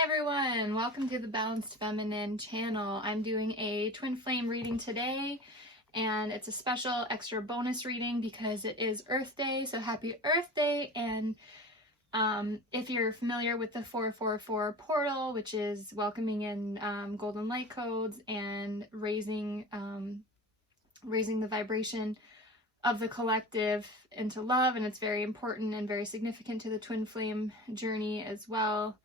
Hi everyone, welcome to the Balanced Feminine channel. I'm doing a twin flame reading today, and it's a special extra bonus reading because it is Earth Day, so happy Earth Day. And if you're familiar with the 444 portal, which is welcoming in golden light codes and raising the vibration of the collective into love, and it's very important and very significant to the twin flame journey as well.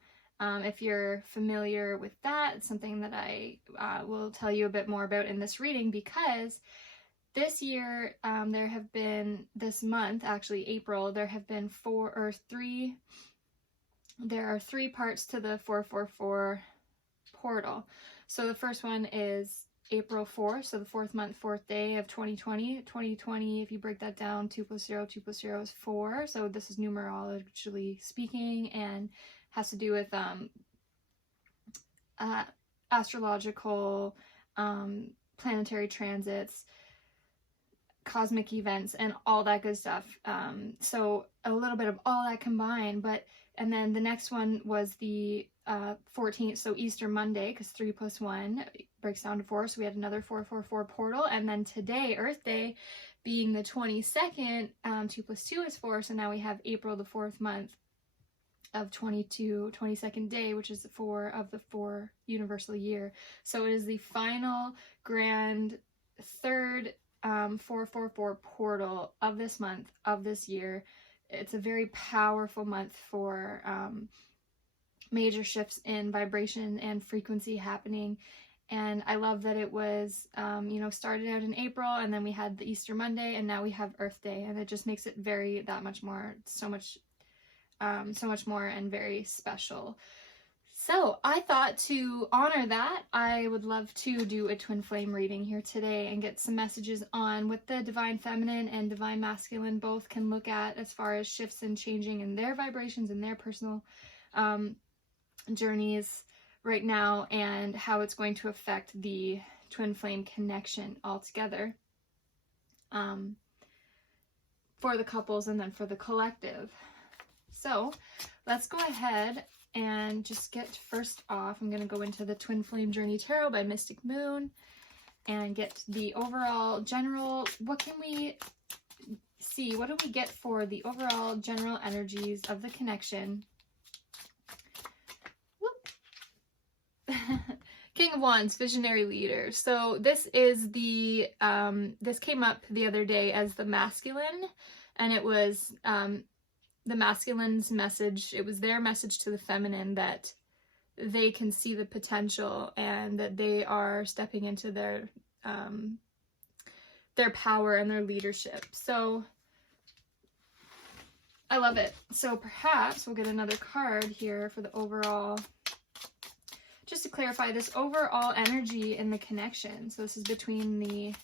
If you're familiar with that, it's something that I will tell you a bit more about in this reading, because this year, there have been, this month, actually April, there have been there are three parts to the 444 portal. So the first one is April 4th, so the fourth month, fourth day of 2020. 2020, if you break that down, 2 + 0, 2 + 0 is 4. So this is numerologically speaking, and has to do with astrological, planetary transits, cosmic events, and all that good stuff. So a little bit of all that combined, and then the next one was the 14th, so Easter Monday, because 3 + 1 breaks down to 4, so we had another 444 portal. And then today, Earth Day, being the 22nd, 2 + 2 is 4, so now we have April, the 4th month of 22nd day, which is the 4 of the 4 universal year. So it is the final grand third 444 portal of this month, of this year. It's a very powerful month for major shifts in vibration and frequency happening. And I love that it was, started out in April, and then we had the Easter Monday, and now we have Earth Day, and it just makes it that much more, so much more, and very special. So I thought, to honor that, I would love to do a twin flame reading here today and get some messages on what the divine feminine and divine masculine both can look at as far as shifts and changing in their vibrations and their personal journeys right now, and how it's going to affect the twin flame connection altogether, for the couples and then for the collective. So let's go ahead and just get, first off, I'm going to go into the Twin Flame Journey Tarot by Mystic Moon and get the overall general, what can we see, what do we get for the overall general energies of the connection. King of Wands, Visionary Leader. So this is the, this came up the other day as the masculine, and it was, the masculine's message. It was their message to the feminine that they can see the potential and that they are stepping into their power and their leadership. So I love it. So perhaps we'll get another card here for the overall, just to clarify this overall energy in the connection. So this is between the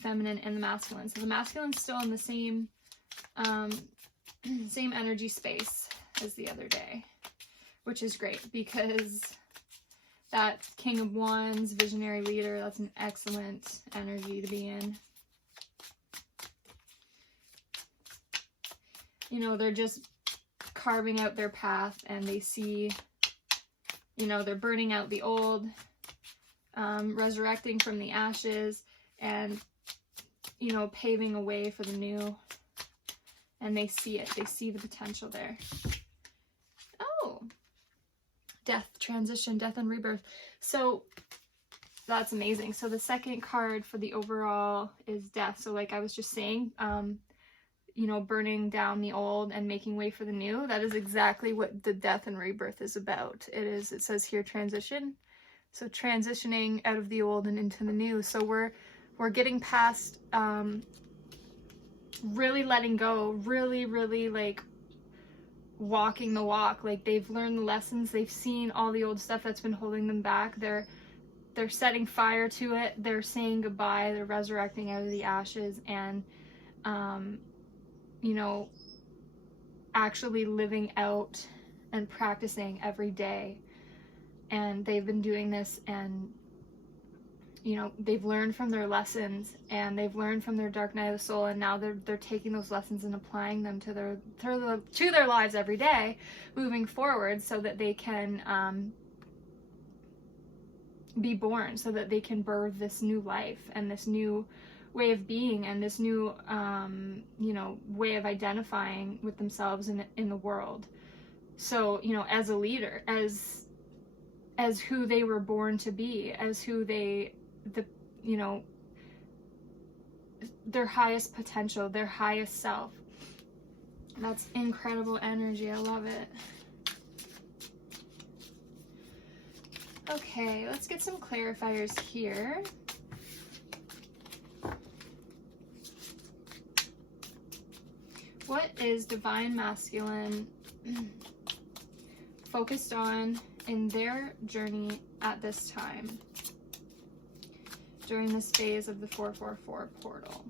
feminine and the masculine. So the masculine's still in the same same energy space as the other day, which is great, because that King of Wands, Visionary Leader, that's an excellent energy to be in. You know, they're just carving out their path, and they see, you know, they're burning out the old, resurrecting from the ashes, and, you know, paving a way for the new. And they see it. They see the potential there. Oh, death, transition, death and rebirth. So that's amazing. So the second card for the overall is death. So like I was just saying, you know, burning down the old and making way for the new. That is exactly what the death and rebirth is about. It says here, transition. So transitioning out of the old and into the new. So we're getting past, really letting go, really like walking the walk. Like, they've learned the lessons, they've seen all the old stuff that's been holding them back. They're setting fire to it, they're saying goodbye, they're resurrecting out of the ashes, and you know, actually living out and practicing every day. And they've been doing this and you know, they've learned from their lessons, and they've learned from their dark night of the soul, and now they're taking those lessons and applying them to their lives every day, moving forward, so that they can be born, so that they can birth this new life and this new way of being and this new you know, way of identifying with themselves in the world. So, you know, as a leader, as who they were born to be, as who you know, their highest potential, their highest self. That's incredible energy. I love it. Okay, let's get some clarifiers here. What is divine masculine focused on in their journey at this time during this phase of the 444 portal?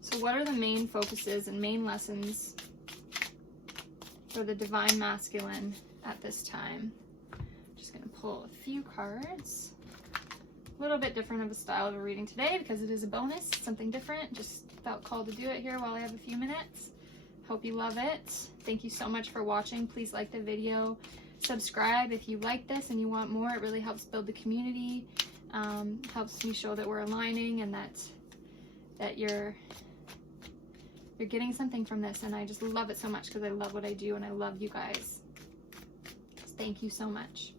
So what are the main focuses and main lessons for the divine masculine at this time? I'm just going to pull a few cards. A little bit different of a style of a reading today because it is a bonus, something different. Just felt called to do it here while I have a few minutes. Hope you love it. Thank you so much for watching. Please like the video. Subscribe if you like this and you want more. It really helps build the community. Helps me show that we're aligning and that you're getting something from this. And I just love it so much because I love what I do and I love you guys. Thank you so much.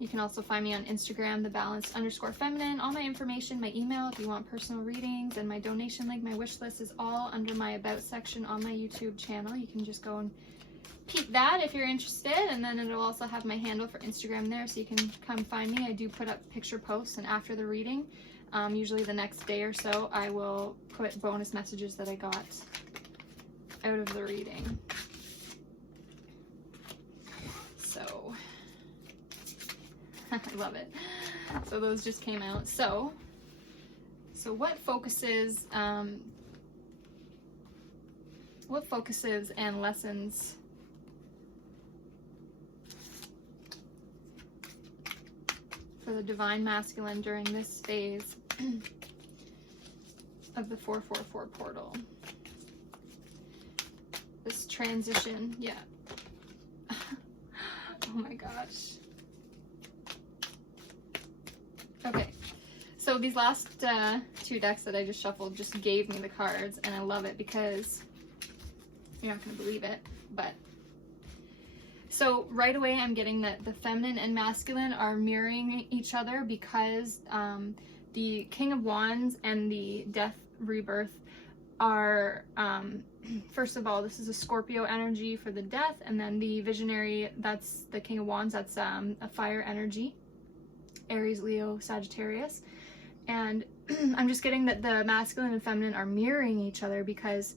You can also find me on Instagram, thebalanced_feminine. All my information, my email if you want personal readings, and my donation link, my wish list is all under my About section on my YouTube channel. You can just go and peek that if you're interested, and then it'll also have my handle for Instagram there, so you can come find me. I do put up picture posts, and after the reading, usually the next day or so, I will put bonus messages that I got out of the reading. So I love it. So those just came out. So what focuses and lessons for the divine masculine during this phase of the 444 portal? This transition, yeah. Oh my gosh. Okay, so these last two decks that I just shuffled just gave me the cards, and I love it because you're not going to believe it, but so right away I'm getting that the feminine and masculine are mirroring each other because the King of Wands and the Death Rebirth are, first of all, this is a Scorpio energy for the Death, and then the Visionary, that's the King of Wands, that's a fire energy. Aries, Leo, Sagittarius, and I'm just getting that the masculine and feminine are mirroring each other because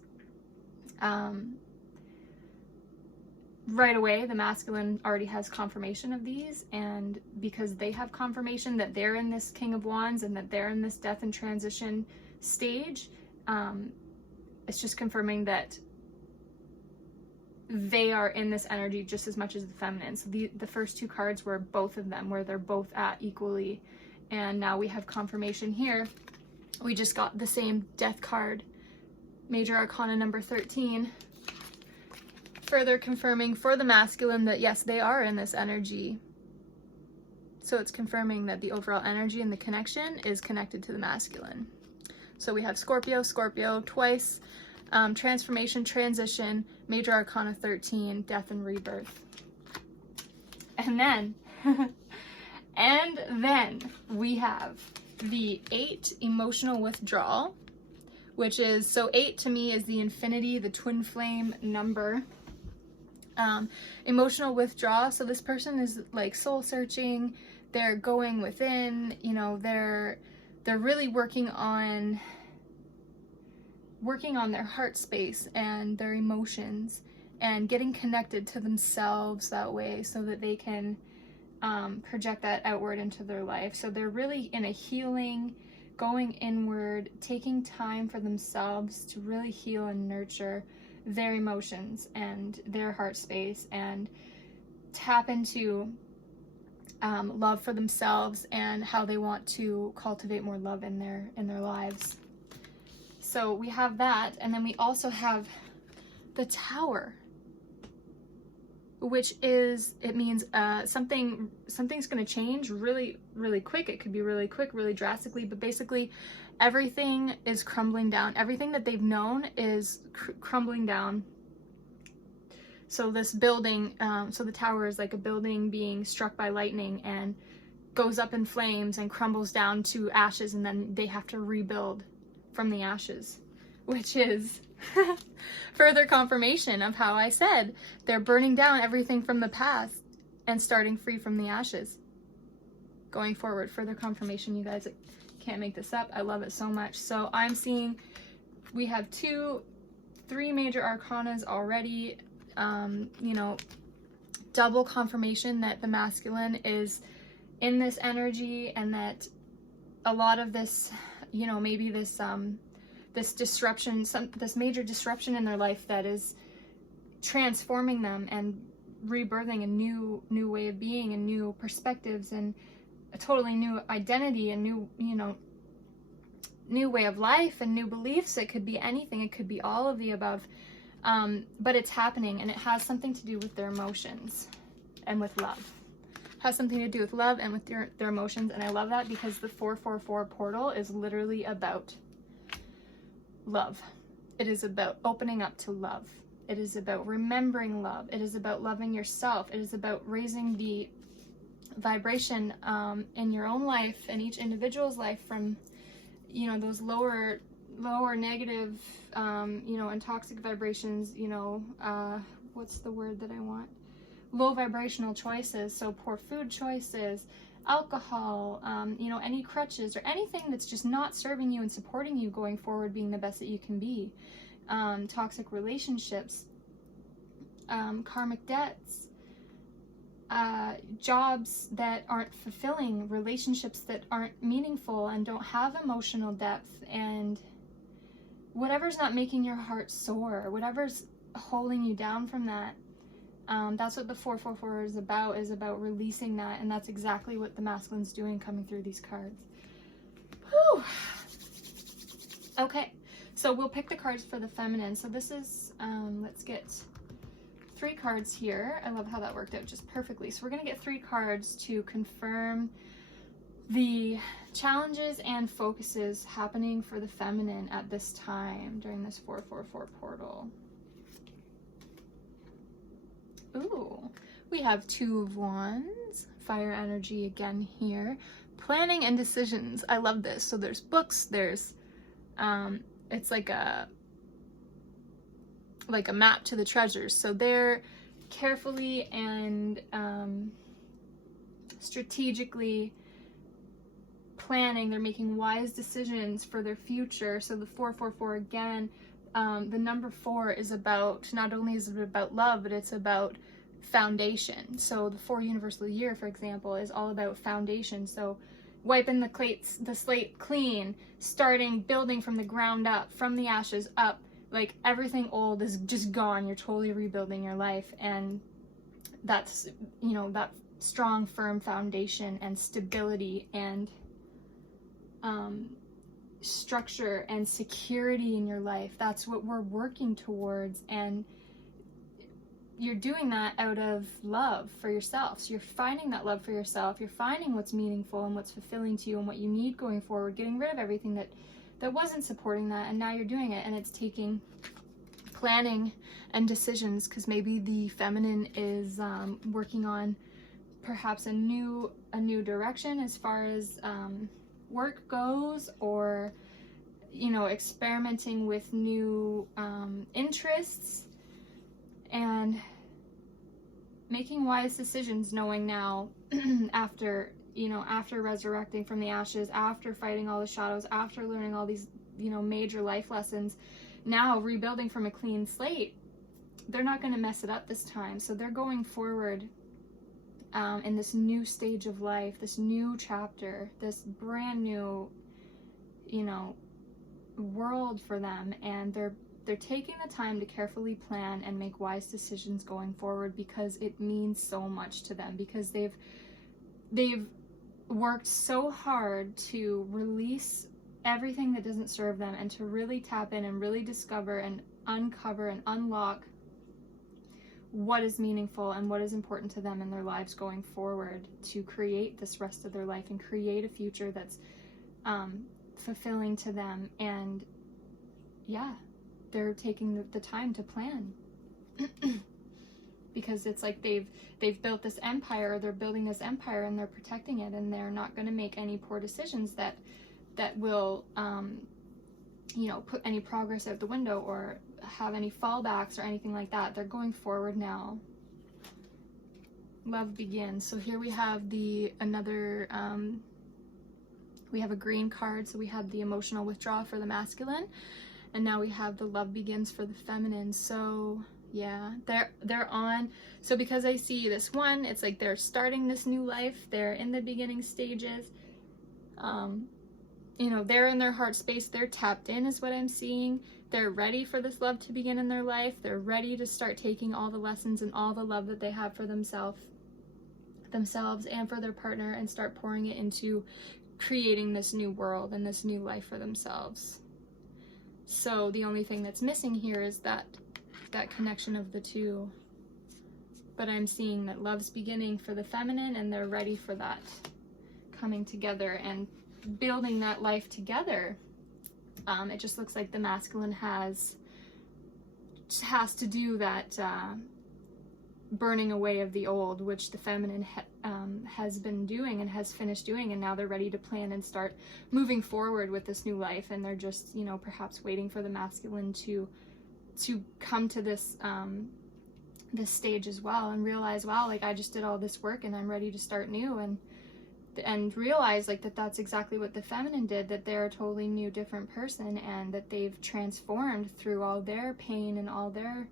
right away the masculine already has confirmation of these, and because they have confirmation that they're in this King of Wands and that they're in this death and transition stage, it's just confirming that they are in this energy just as much as the feminine. So the first two cards were both of them, where they're both at equally, and now we have confirmation here. We just got the same death card, Major Arcana number 13, further confirming for the masculine that yes, they are in this energy. So it's confirming that the overall energy and the connection is connected to the masculine. So we have Scorpio, Scorpio twice, transformation, transition, Major Arcana 13, death and rebirth. And then, we have the 8, emotional withdrawal, which is, so 8 to me is the infinity, the twin flame number. Emotional withdrawal, so this person is like soul searching, they're going within, you know, they're really working on their heart space and their emotions and getting connected to themselves that way so that they can project that outward into their life. So they're really in a healing, going inward, taking time for themselves to really heal and nurture their emotions and their heart space and tap into love for themselves and how they want to cultivate more love in their lives. So we have that, and then we also have the Tower, which is, it means something's going to change really, really quick. It could be really quick, really drastically, but basically everything is crumbling down. Everything that they've known is crumbling down. So this building, so the Tower is like a building being struck by lightning and goes up in flames and crumbles down to ashes, and then they have to rebuild from the ashes, which is further confirmation of how I said they're burning down everything from the past and starting free from the ashes. Going forward, further confirmation, you guys. I can't make this up. I love it so much. So I'm seeing we have 3 major arcanas already. You know, double confirmation that the masculine is in this energy, and that a lot of this, you know, maybe this this disruption, this major disruption in their life that is transforming them and rebirthing a new way of being and new perspectives and a totally new identity and new, you know, new way of life and new beliefs. It could be anything. It could be all of the above. But it's happening, and it has something to do with their emotions and with love. It has something to do with love and with their emotions, and I love that because the 444 portal is literally about love. It is about opening up to love. It is about remembering love. It is about loving yourself. It is about raising the vibration in your own life and each individual's life from, you know, those lower negative, you know, and toxic vibrations, you know, what's the word that I want? Low vibrational choices. So poor food choices, alcohol, you know, any crutches or anything that's just not serving you and supporting you going forward, being the best that you can be. Toxic relationships, karmic debts, jobs that aren't fulfilling, relationships that aren't meaningful and don't have emotional depth, and whatever's not making your heart soar, whatever's holding you down from that. That's what the 444 is about releasing that, and that's exactly what the masculine's doing coming through these cards. Whew. Okay, so we'll pick the cards for the feminine. So this is, let's get 3 cards here. I love how that worked out just perfectly. So we're going to get 3 cards to confirm the challenges and focuses happening for the feminine at this time during this 444 portal. Ooh, we have 2 of Wands, fire energy again here. Planning and decisions. I love this. So there's books, there's, it's like a map to the treasures. So they're carefully and strategically planning. They're making wise decisions for their future. So the 444 again, the number 4 is about, not only is it about love, but it's about foundation. So the 4 universal year, for example, is all about foundation. So wiping the slate clean, starting building from the ground up, from the ashes up. Like everything old is just gone. You're totally rebuilding your life, and that's, you know, that strong, firm foundation and stability and structure and security in your life. That's what we're working towards, and you're doing that out of love for yourself. So you're finding that love for yourself. You're finding what's meaningful and what's fulfilling to you and what you need going forward, getting rid of everything that wasn't supporting that, and now you're doing it, and it's taking planning and decisions, because maybe the feminine is working on perhaps a new direction as far as work goes, or, you know, experimenting with new interests and making wise decisions, knowing now after resurrecting from the ashes, after fighting all the shadows, after learning all these, you know, major life lessons, now rebuilding from a clean slate. They're not going to mess it up this time. So they're going forward in this new stage of life, this new chapter, this brand new, you know, world for them, and they're taking the time to carefully plan and make wise decisions going forward, because it means so much to them, because they've they've worked so hard to release everything that doesn't serve them and to really tap in and really discover and uncover and unlock what is meaningful and what is important to them in their lives going forward, to create this rest of their life and create a future that's fulfilling to them. And yeah, they're taking the time to plan. Because it's like they've built this empire, or they're building this empire, and they're protecting it, and they're not going to make any poor decisions that will put any progress out the window or have any fallbacks or anything like that. They're going forward now. Love begins. So here we have another we have a green card. So we had the emotional withdrawal for the masculine, and now we have the love begins for the feminine. So yeah, they're on. So because I see this one, it's like they're starting this new life. They're in the beginning stages. They're in their heart space. They're tapped in is what I'm seeing. They're ready for this love to begin in their life. They're ready to start taking all the lessons and all the love that they have for themselves and for their partner, and start pouring it into creating this new world and this new life for themselves. So the only thing that's missing here is that connection of the two. But I'm seeing that love's beginning for the feminine, and they're ready for that coming together and building that life together. It just looks like the masculine has to do that burning away of the old, which the feminine has been doing and has finished doing, and now they're ready to plan and start moving forward with this new life. And they're just perhaps waiting for the masculine to come to this stage as well, and realize, wow, like I just did all this work and I'm ready to start new, and realize like that's exactly what the feminine did, that they're a totally new, different person, and that they've transformed through all their pain and all their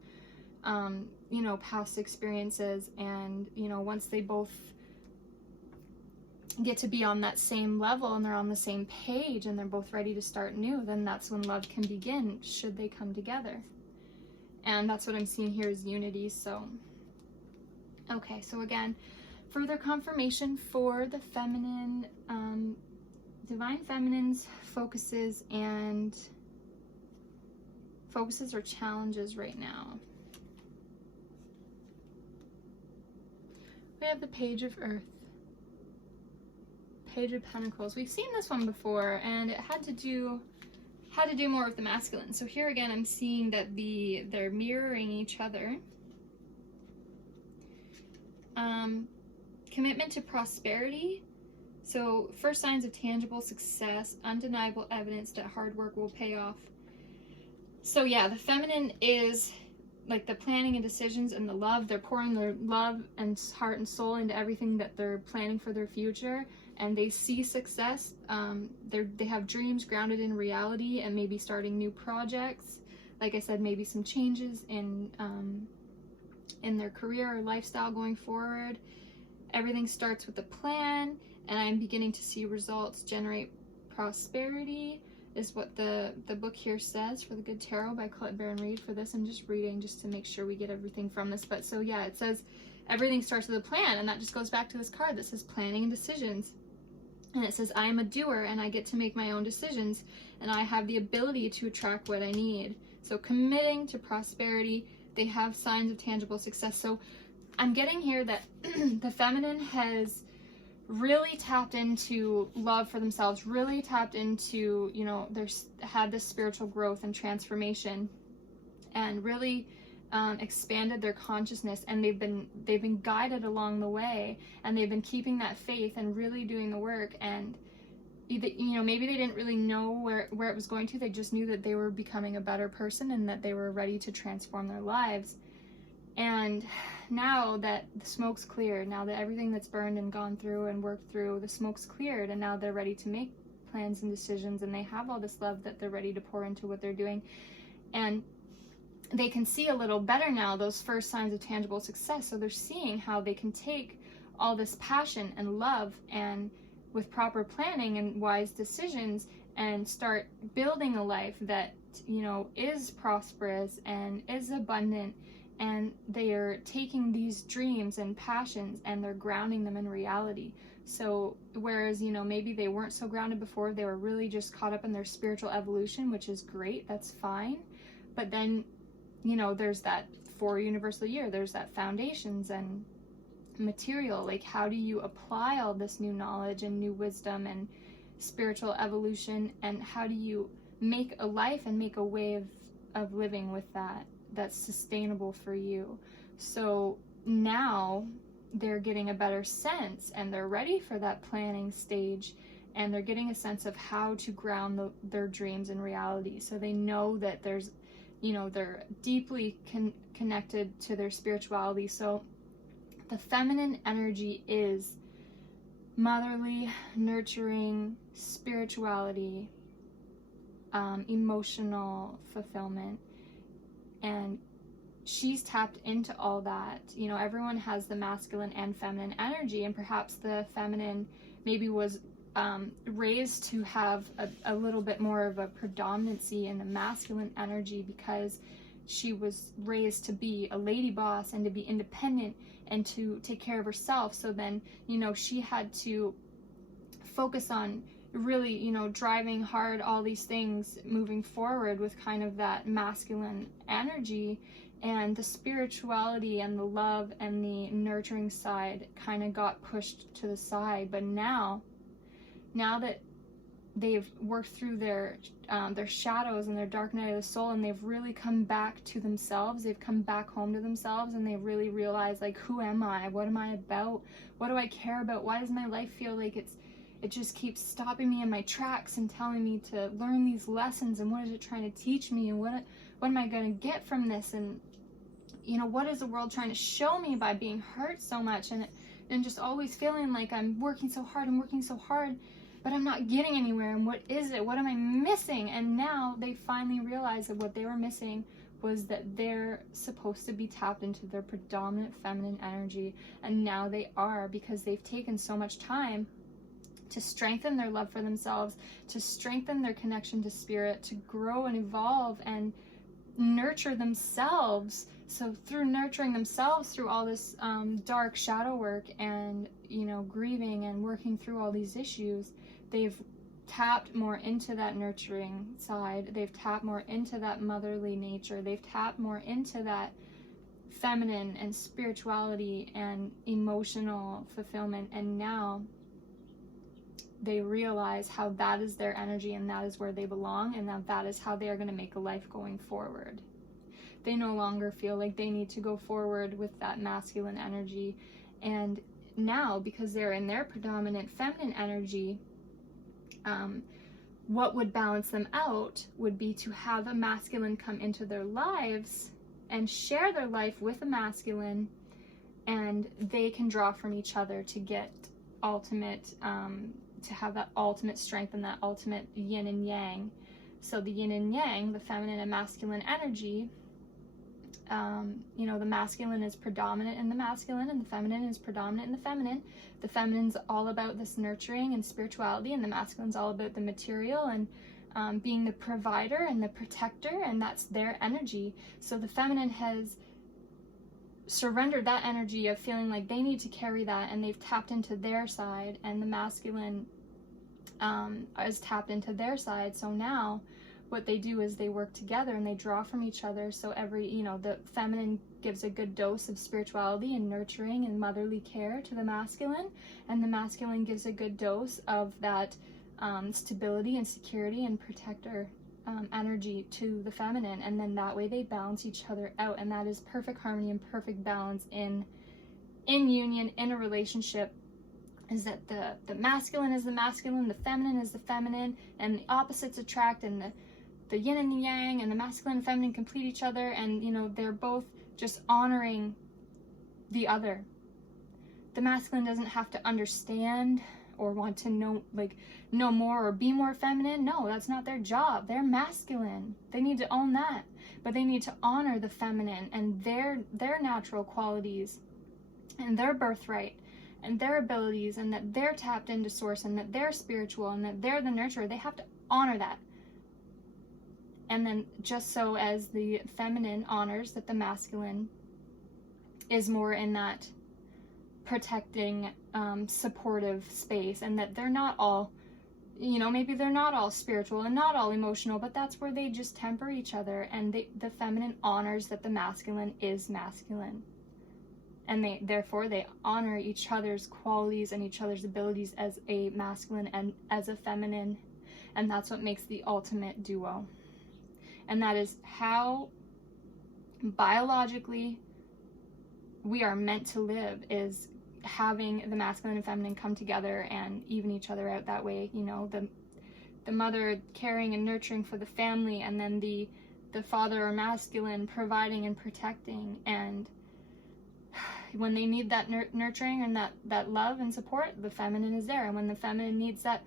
past experiences. And once they both get to be on that same level and they're on the same page and they're both ready to start new, then that's when love can begin, should they come together. And that's what I'm seeing here is unity. So okay, so again, further confirmation for the feminine, divine feminine's focuses or challenges right now. We have the Page of Earth, Page of Pentacles. We've seen this one before, and it had to do more with the masculine. So here again, I'm seeing that they're mirroring each other. Commitment to prosperity. So first signs of tangible success, undeniable evidence that hard work will pay off. So yeah, the feminine is like the planning and decisions and the love. They're pouring their love and heart and soul into everything that they're planning for their future, and they see success. They have dreams grounded in reality, and maybe starting new projects. Like I said, maybe some changes in their career or lifestyle going forward. Everything starts with a plan, and I'm beginning to see results generate prosperity, is what the book here says for the Good Tarot by Colette Baron Reid. For this, I'm just reading just to make sure we get everything from this. But so yeah, it says everything starts with a plan, and that just goes back to this card that says planning and decisions. And it says, I am a doer, and I get to make my own decisions, and I have the ability to attract what I need. So committing to prosperity, they have signs of tangible success. So I'm getting here that the feminine has really tapped into love for themselves, really tapped into, had this spiritual growth and transformation, and really expanded their consciousness, and they've been guided along the way, and they've been keeping that faith and really doing the work. And maybe they didn't really know where it was going to. They just knew that they were becoming a better person and that they were ready to transform their lives. And now that the smoke's cleared, now that everything that's burned and gone through and worked through, the smoke's cleared, and now they're ready to make plans and decisions, and they have all this love that they're ready to pour into what they're doing. And they can see a little better now, those first signs of tangible success. So they're seeing how they can take all this passion and love, and with proper planning and wise decisions, and start building a life that, is prosperous and is abundant and they are taking these dreams and passions and they're grounding them in reality. So whereas, you know, maybe they weren't so grounded before, they were really just caught up in their spiritual evolution, which is great, that's fine. But then, you know, there's that 4 universal year, there's that foundations and material. Like, how do you apply all this new knowledge and new wisdom and spiritual evolution, and how do you make a life and make a way of living with that that's sustainable for you? So now they're getting a better sense and they're ready for that planning stage, and they're getting a sense of how to ground their dreams in reality. So they know that there's, you know, they're deeply connected to their spirituality. So the feminine energy is motherly, nurturing, spirituality, emotional fulfillment, and she's tapped into all that. You know, everyone has the masculine and feminine energy, and perhaps the feminine maybe was raised to have a little bit more of a predominancy in the masculine energy because she was raised to be a lady boss and to be independent and to take care of herself. So then, you know, she had to focus on really, you know, driving hard all these things moving forward with kind of that masculine energy, and the spirituality and the love and the nurturing side kind of got pushed to the side. But now that they've worked through their shadows and their dark night of the soul, and they've really come back to themselves, they've come back home to themselves, and they really realize, like, who am I? What am I about? What do I care about? Why does my life feel like it just keeps stopping me in my tracks and telling me to learn these lessons, and what is it trying to teach me, and what am I going to get from this, and, you know, what is the world trying to show me by being hurt so much, and just always feeling like I'm working so hard, but I'm not getting anywhere, and what is it? What am I missing? And now they finally realize that what they were missing was that they're supposed to be tapped into their predominant feminine energy, and now they are, because they've taken so much time to strengthen their love for themselves, to strengthen their connection to spirit, to grow and evolve and nurture themselves. So through nurturing themselves through all this dark shadow work and, you know, grieving and working through all these issues, they've tapped more into that nurturing side. They've tapped more into that motherly nature. They've tapped more into that feminine and spirituality and emotional fulfillment. And now they realize how that is their energy and that is where they belong, and that is how they are going to make a life going forward. They no longer feel like they need to go forward with that masculine energy. And now, because they're in their predominant feminine energy, what would balance them out would be to have a masculine come into their lives and share their life with a masculine, and they can draw from each other to get ultimate, to have that ultimate strength and that ultimate yin and yang. So the yin and yang, the feminine and masculine energy, you know, the masculine is predominant in the masculine and the feminine is predominant in the feminine. The feminine's all about this nurturing and spirituality, and the masculine's all about the material and being the provider and the protector, and that's their energy. So the feminine has surrendered that energy of feeling like they need to carry that, and they've tapped into their side, and the masculine is tapped into their side. So now what they do is they work together and they draw from each other. So every, you know, the feminine gives a good dose of spirituality and nurturing and motherly care to the masculine, and the masculine gives a good dose of that stability and security and protector energy to the feminine. And then that way they balance each other out, and that is perfect harmony and perfect balance in union, in a relationship, is that the masculine is the masculine, the feminine is the feminine, and the opposites attract, and the yin and the yang, and the masculine and feminine complete each other, and, you know, they're both just honoring the other. The masculine doesn't have to understand or want to know more or be more feminine. No, that's not their job. They're masculine. They need to own that, but they need to honor the feminine and their natural qualities and their birthright and their abilities, and that they're tapped into source, and that they're spiritual, and that they're the nurturer. They have to honor that. And then just so as the feminine honors that the masculine is more in that protecting, supportive space, and that they're not all, you know, maybe they're not all spiritual and not all emotional, but that's where they just temper each other, and the feminine honors that the masculine is masculine, and therefore they honor each other's qualities and each other's abilities as a masculine and as a feminine, and that's what makes the ultimate duo. And that is how biologically we are meant to live, is having the masculine and feminine come together and even each other out that way. You know, the mother caring and nurturing for the family, and then the father or masculine providing and protecting. And when they need that nurturing and that love and support, the feminine is there. And when the feminine needs that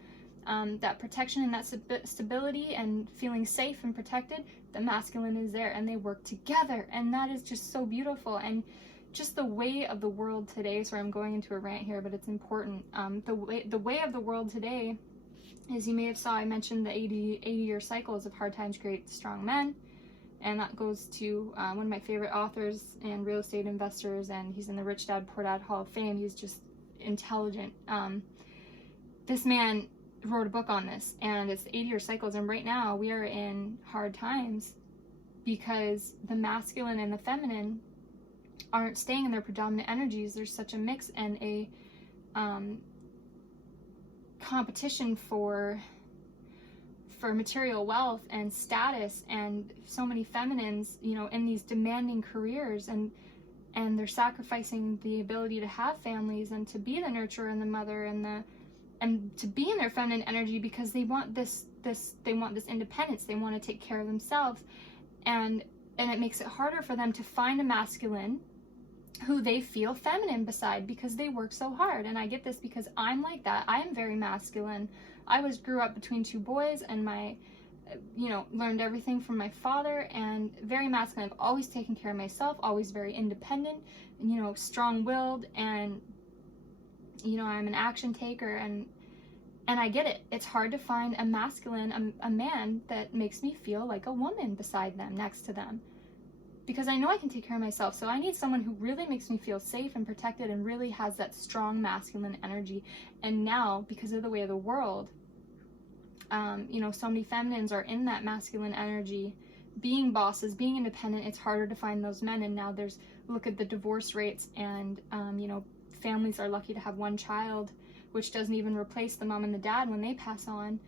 protection and that stability and feeling safe and protected, the masculine is there, and they work together. And that is just so beautiful. And just the way of the world today, sorry, I'm going into a rant here, but it's important. The way of the world today is, you may have saw I mentioned the 80-year cycles of hard times create strong men, and that goes to one of my favorite authors and real estate investors, and he's in the Rich Dad Poor Dad Hall of Fame. He's just intelligent. This man wrote a book on this, and it's the 80-year cycles, and right now we are in hard times because the masculine and the feminine aren't staying in their predominant energies. There's such a mix and a competition for material wealth and status, and so many feminines, you know, in these demanding careers, and they're sacrificing the ability to have families and to be the nurturer and the mother and to be in their feminine energy, because they want this independence. They want to take care of themselves, and it makes it harder for them to find a masculine who they feel feminine beside, because they work so hard. And I get this because I'm like that. I am very masculine. I grew up between two boys, and learned everything from my father, and very masculine. I've always taken care of myself, always very independent, strong-willed, and I'm an action taker, and I get it. It's hard to find a masculine, a man that makes me feel like a woman beside them, next to them, because I know I can take care of myself. So I need someone who really makes me feel safe and protected, and really has that strong masculine energy. And now, because of the way of the world, so many feminines are in that masculine energy, being bosses, being independent. It's harder to find those men. And now look at the divorce rates, and families are lucky to have one child, which doesn't even replace the mom and the dad when they pass on,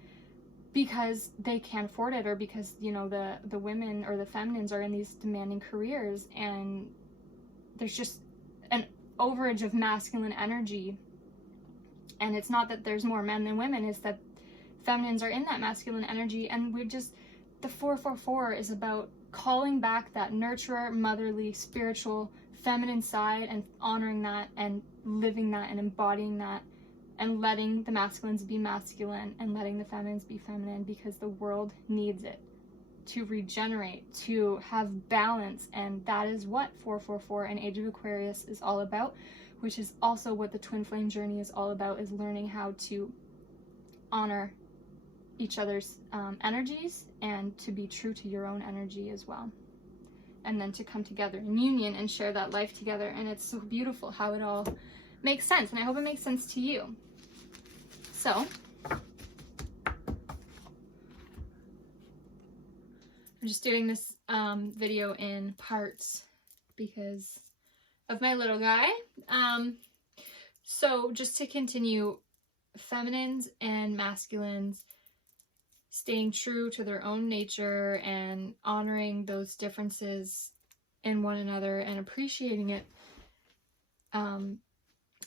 because they can't afford it, or because the women or the feminines are in these demanding careers, and there's just an overage of masculine energy. And it's not that there's more men than women, it's that feminines are in that masculine energy. And the 444 is about calling back that nurturer, motherly, spiritual, feminine side, and honoring that and living that and embodying that, and letting the masculines be masculine and letting the feminines be feminine, because the world needs it to regenerate, to have balance. And that is what 444 and Age of Aquarius is all about, which is also what the Twin Flame journey is all about, is learning how to honor each other's energies, and to be true to your own energy as well, and then to come together in union and share that life together. And it's so beautiful how it all makes sense, and I hope it makes sense to you. So I'm just doing this video in parts because of my little guy. So just to continue, feminines and masculines staying true to their own nature and honoring those differences in one another and appreciating it,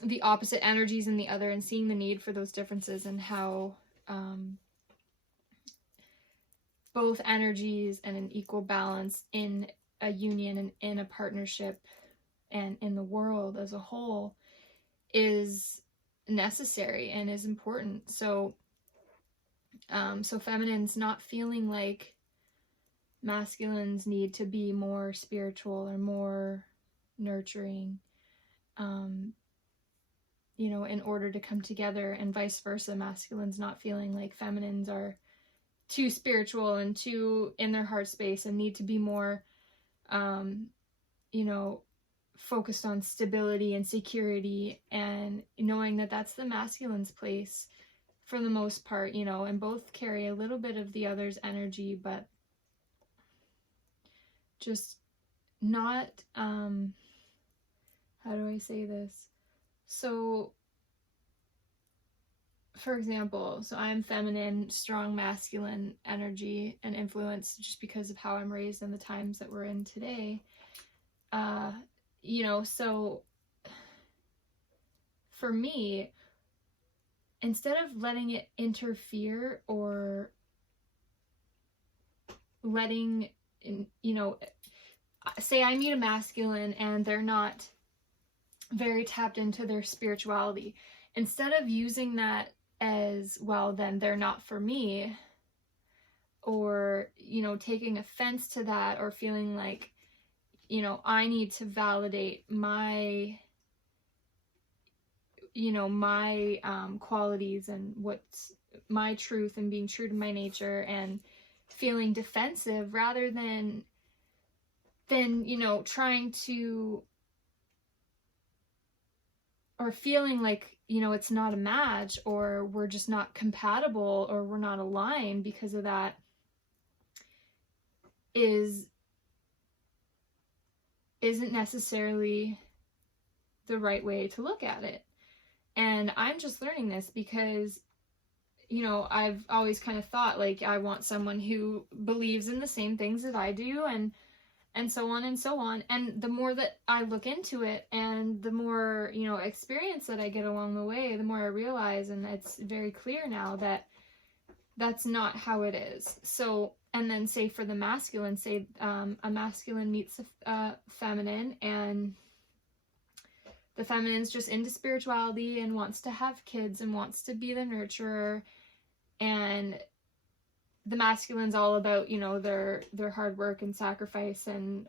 the opposite energies in the other, and seeing the need for those differences, and how both energies and an equal balance in a union and in a partnership and in the world as a whole is necessary and is important. So feminines not feeling like masculines need to be more spiritual or more nurturing, in order to come together, and vice versa, masculines not feeling like feminines are too spiritual and too in their heart space and need to be more, focused on stability and security, and knowing that that's the masculine's place for the most part, you know, and both carry a little bit of the other's energy, but just not, how do I say this? So, for example, so I'm feminine, strong masculine energy and influence just because of how I'm raised and the times that we're in today. You know, so for me, instead of letting it interfere or letting, you know, say I meet a masculine and they're not very tapped into their spirituality, instead of using that as, well, then they're not for me, or, you know, taking offense to that, or feeling like, you know, I need to validate my, you know, my qualities and what's my truth and being true to my nature, and feeling defensive rather than, you know, trying to, or feeling like, you know, it's not a match, or we're just not compatible, or we're not aligned because of that, isn't necessarily the right way to look at it. And I'm just learning this because, you know, I've always kind of thought like I want someone who believes in the same things that I do, and so on and so on. And the more that I look into it, and the more, you know, experience that I get along the way, the more I realize, and it's very clear now, that that's not how it is. So, and then say for the masculine, say a masculine meets a feminine, and the feminine's just into spirituality and wants to have kids and wants to be the nurturer, and the masculine's all about, you know, their hard work and sacrifice and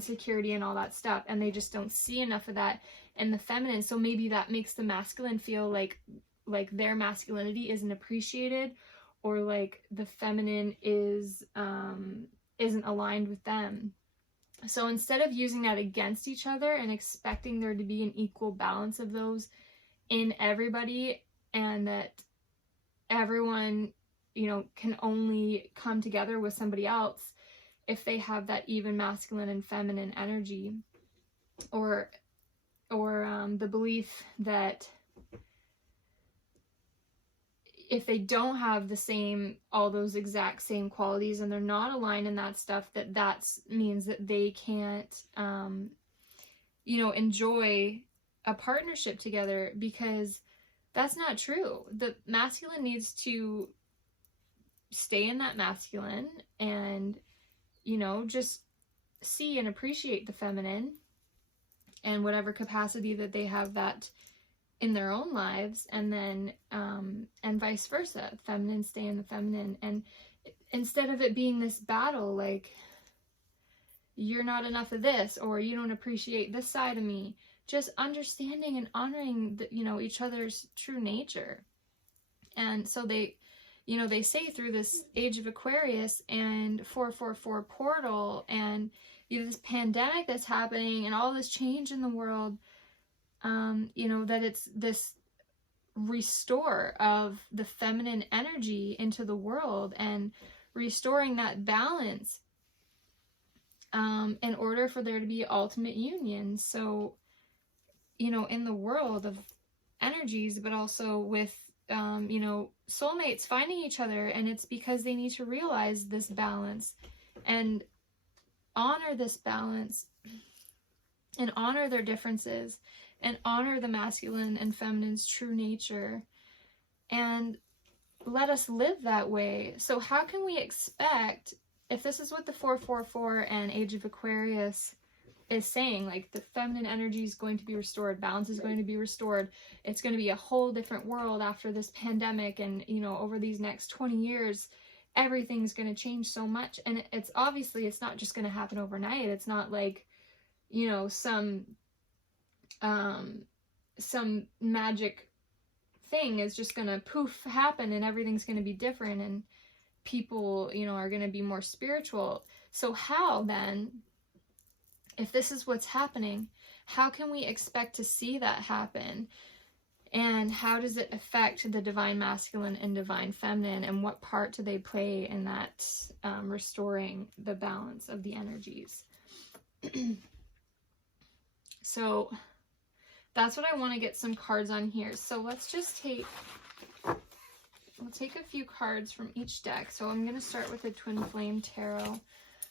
security and all that stuff, and they just don't see enough of that in the feminine. So maybe that makes the masculine feel like their masculinity isn't appreciated, or like the feminine isn't aligned with them. So instead of using that against each other and expecting there to be an equal balance of those in everybody, and that everyone, you know, can only come together with somebody else if they have that even masculine and feminine energy, or the belief that if they don't have the same, all those exact same qualities, and they're not aligned in that stuff, that means that they can't, you know, enjoy a partnership together, because that's not true. The masculine needs to stay in that masculine and, you know, just see and appreciate the feminine and whatever capacity that they have that in their own lives, and then and vice versa, feminine stay in the feminine. And instead of it being this battle, like you're not enough of this, or you don't appreciate this side of me, just understanding and honoring the, you know, each other's true nature. And so they, you know, they say through this age of Aquarius and 444 portal, and, you know, this pandemic that's happening and all this change in the world, you know, that it's this restore of the feminine energy into the world, and restoring that balance in order for there to be ultimate union. So, you know, in the world of energies, but also with, you know, soulmates finding each other, and it's because they need to realize this balance and honor this balance and honor their differences and honor the masculine and feminine's true nature, and let us live that way. So how can we expect, if this is what the 444 and Age of Aquarius is saying, like the feminine energy is going to be restored, balance is going to be restored, it's going to be a whole different world after this pandemic, and, you know, over these next 20 years, everything's going to change so much. And it's obviously, it's not just going to happen overnight. It's not like, you know, some magic thing is just gonna poof happen and everything's gonna be different and people, you know, are gonna be more spiritual. So how then if this is what's happening, how can we expect to see that happen? And how does it affect the divine masculine and divine feminine? And what part do they play in that restoring the balance of the energies? So that's what I want to get some cards on here. So let's just we'll take a few cards from each deck. So I'm going to start with the Twin Flame Tarot.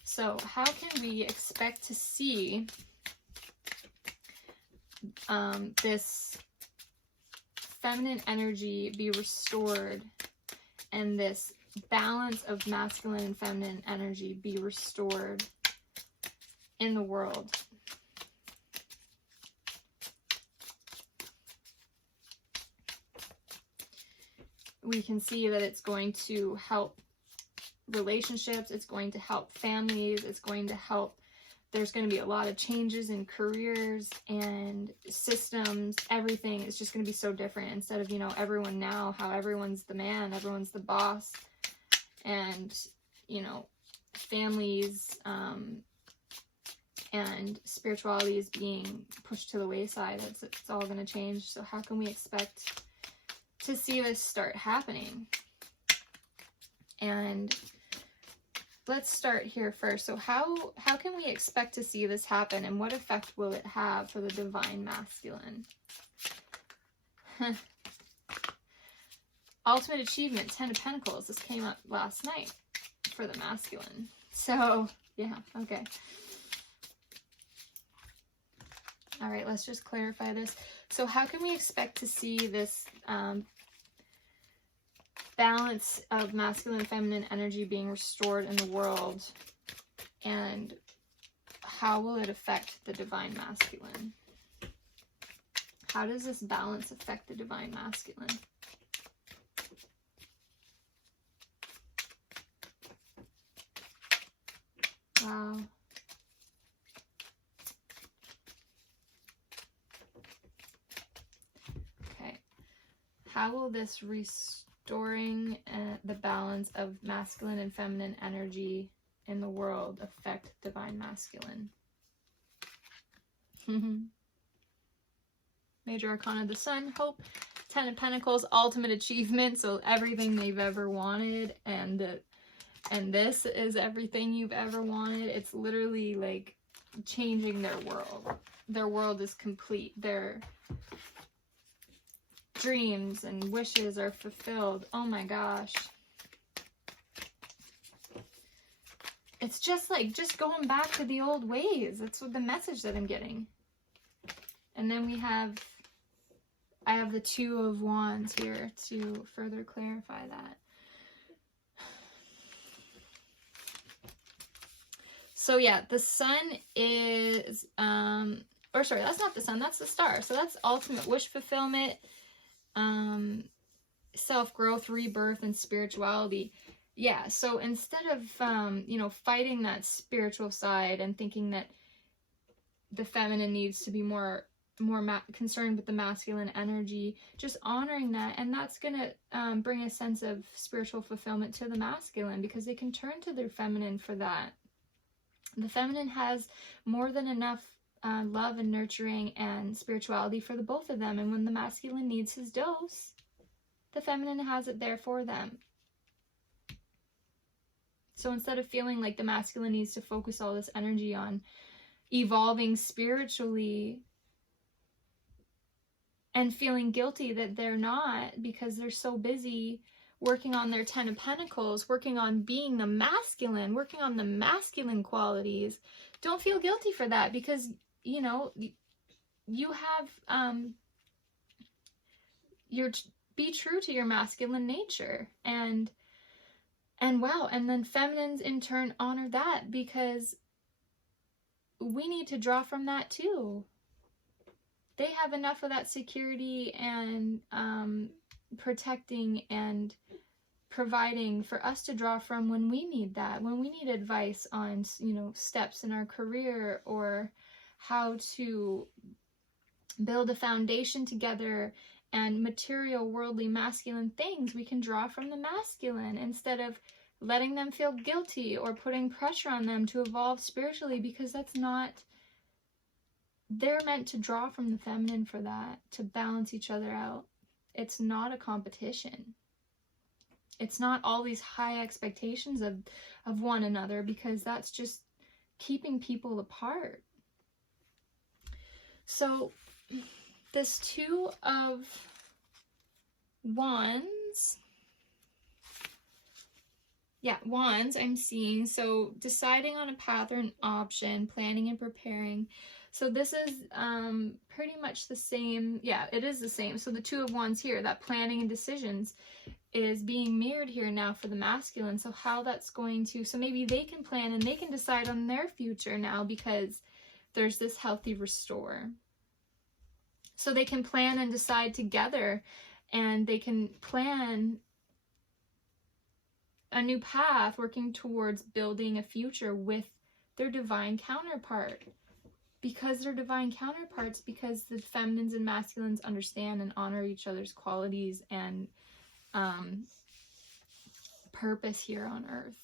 So how can we expect to see this feminine energy be restored and this balance of masculine and feminine energy be restored in the world? We can see that it's going to help relationships, it's going to help families, it's going to help, there's going to be a lot of changes in careers and systems. Everything is just going to be so different. Instead of, you know, everyone now, how everyone's the man, everyone's the boss, and, you know, families and spirituality is being pushed to the wayside. It's all going to change. So how can we expect to see this start happening? And let's start here first. So how can we expect to see this happen, and what effect will it have for the divine masculine? Ultimate achievement, 10 of Pentacles. This came up last night for the masculine. So, yeah, okay. All right, let's just clarify this. So how can we expect to see this balance of masculine and feminine energy being restored in the world, and how will it affect the divine masculine? How does this balance affect the divine masculine? Wow. Okay. How will this restoring the balance of masculine and feminine energy in the world affect divine masculine? Major Arcana of the Sun, Hope, 10 of Pentacles, ultimate achievement, so everything they've ever wanted, and this is everything you've ever wanted. It's literally like changing their world. Their world is complete. Their dreams and wishes are fulfilled. Oh my gosh. It's just like, just going back to the old ways. That's what the message that I'm getting. And then I have the Two of Wands here to further clarify that. So yeah, the sun is, or sorry, that's not the sun, that's the star. So that's ultimate wish fulfillment, self-growth, rebirth, and spirituality. Yeah, so instead of, you know, fighting that spiritual side and thinking that the feminine needs to be more concerned with the masculine energy, just honoring that, and that's gonna bring a sense of spiritual fulfillment to the masculine, because they can turn to their feminine for that. The feminine has more than enough love and nurturing and spirituality for the both of them, and when the masculine needs his dose, the feminine has it there for them. So instead of feeling like the masculine needs to focus all this energy on evolving spiritually and feeling guilty that they're not, because they're so busy working on their 10 of Pentacles, working on being the masculine, working on the masculine qualities, don't feel guilty for that, because, you know, you have, be true to your masculine nature, and wow, and then feminines in turn honor that, because we need to draw from that too. They have enough of that security and protecting and providing for us to draw from when we need that, when we need advice on, you know, steps in our career, or how to build a foundation together and material, worldly, masculine things. We can draw from the masculine instead of letting them feel guilty or putting pressure on them to evolve spiritually, because that's not they're meant to draw from the feminine for that, to balance each other out. It's not a competition. It's not all these high expectations of one another, because that's just keeping people apart. So this Two of Wands, Wands I'm seeing. So deciding on a path or an option, planning and preparing. So this is pretty much the same. Yeah, it is the same. So the Two of Wands here, that planning and decisions, is being mirrored here now for the masculine. So how that's going to, so maybe they can plan and they can decide on their future now, because there's this healthy restore. So they can plan and decide together, and they can plan a new path, working towards building a future with their divine counterpart. Because they're divine counterparts, because the feminines and masculines understand and honor each other's qualities and purpose here on earth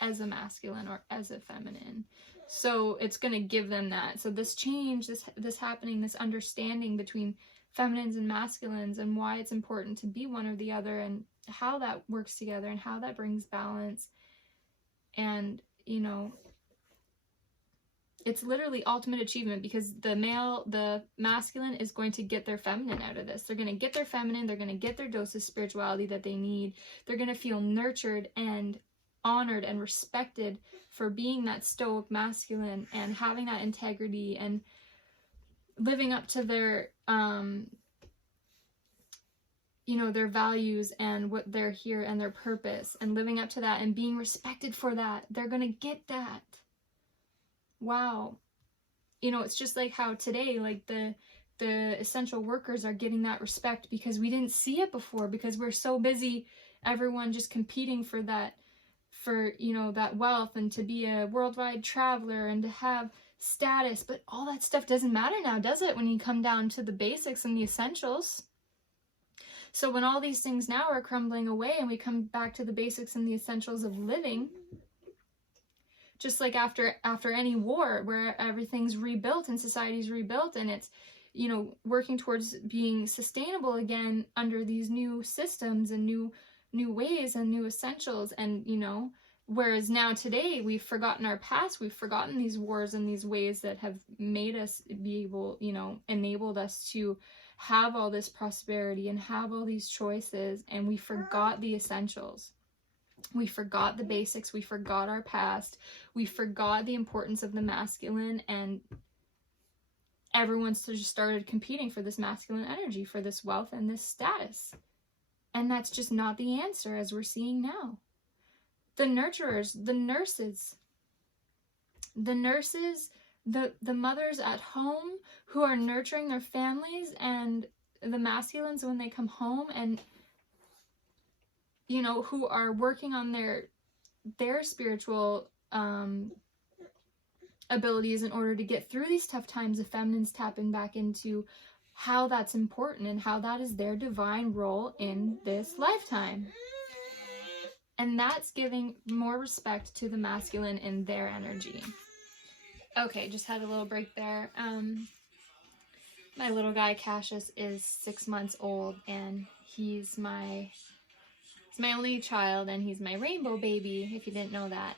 as a masculine or as a feminine. So it's going to give them that. So this change, this happening, this understanding between feminines and masculines, and why it's important to be one or the other, and how that works together, and how that brings balance. And, you know, it's literally ultimate achievement, because the masculine is going to get their feminine out of this. They're going to get their feminine. They're going to get their dose of spirituality that they need. They're going to feel nurtured and honored and respected for being that stoic masculine, and having that integrity, and living up to their, their values and what they're here and their purpose, and living up to that and being respected for that. They're going to get that. Wow. It's just like how today, like the essential workers are getting that respect, because we didn't see it before, because we're so busy, everyone just competing for that, that wealth, and to be a worldwide traveler, and to have status. But all that stuff doesn't matter now, does it, when you come down to the basics and the essentials? So when all these things now are crumbling away, and we come back to the basics and the essentials of living, just like after any war, where everything's rebuilt and society's rebuilt, and it's, working towards being sustainable again under these new systems and new ways and new essentials. And, whereas now today we've forgotten our past, we've forgotten these wars and these ways that have made us be able, enabled us to have all this prosperity and have all these choices, and we forgot the essentials. We forgot the basics. We forgot our past. We forgot the importance of the masculine, and everyone's just started competing for this masculine energy, for this wealth and this status. And that's just not the answer, as we're seeing now. The nurturers, the nurses, the mothers at home who are nurturing their families, and the masculines when they come home, and who are working on their spiritual abilities in order to get through these tough times. The feminines tapping back into how that's important, and how that is their divine role in this lifetime. And that's giving more respect to the masculine in their energy. Okay, just had a little break there. My little guy Cassius is 6 months old, and he's my only child, and he's my rainbow baby, if you didn't know that.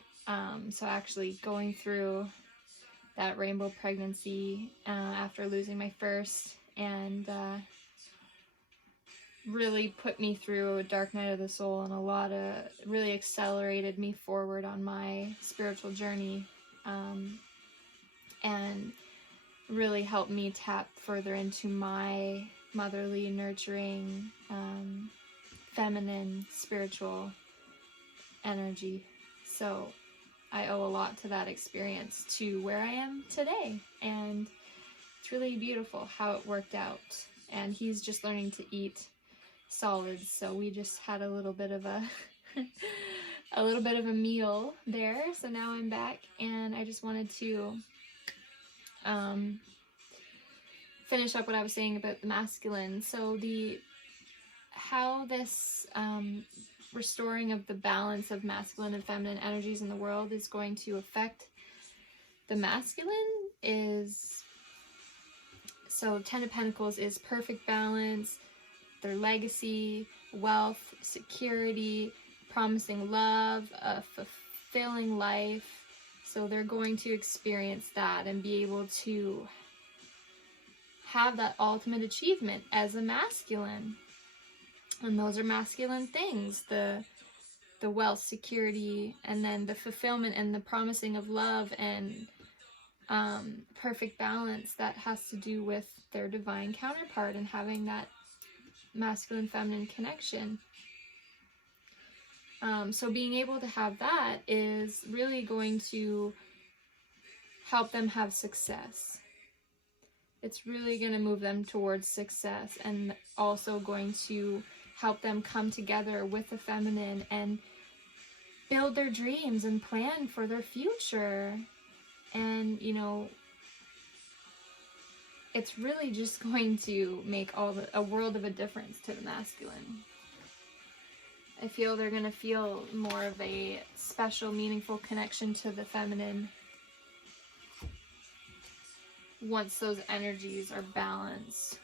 So actually going through that rainbow pregnancy after losing my first, and really put me through a dark night of the soul, and really accelerated me forward on my spiritual journey, and really helped me tap further into my motherly, nurturing, feminine, spiritual energy. So I owe a lot to that experience, to where I am today, and it's really beautiful how it worked out. And he's just learning to eat solids, so we just had a little bit of a meal there. So now I'm back, and I just wanted to finish up what I was saying about the masculine. So how this restoring of the balance of masculine and feminine energies in the world is going to affect the masculine is, so 10 of Pentacles is perfect balance, their legacy, wealth, security, promising love, a fulfilling life. So they're going to experience that and be able to have that ultimate achievement as a masculine. And those are masculine things, the wealth, security, and then the fulfillment and the promising of love and perfect balance. That has to do with their divine counterpart and having that masculine feminine connection. So being able to have that is really going to help them have success. It's really going to move them towards success, and also going to help them come together with the feminine and build their dreams and plan for their future. And, you know, it's really just going to make a world of a difference to the masculine. I feel they're going to feel more of a special, meaningful connection to the feminine once those energies are balanced.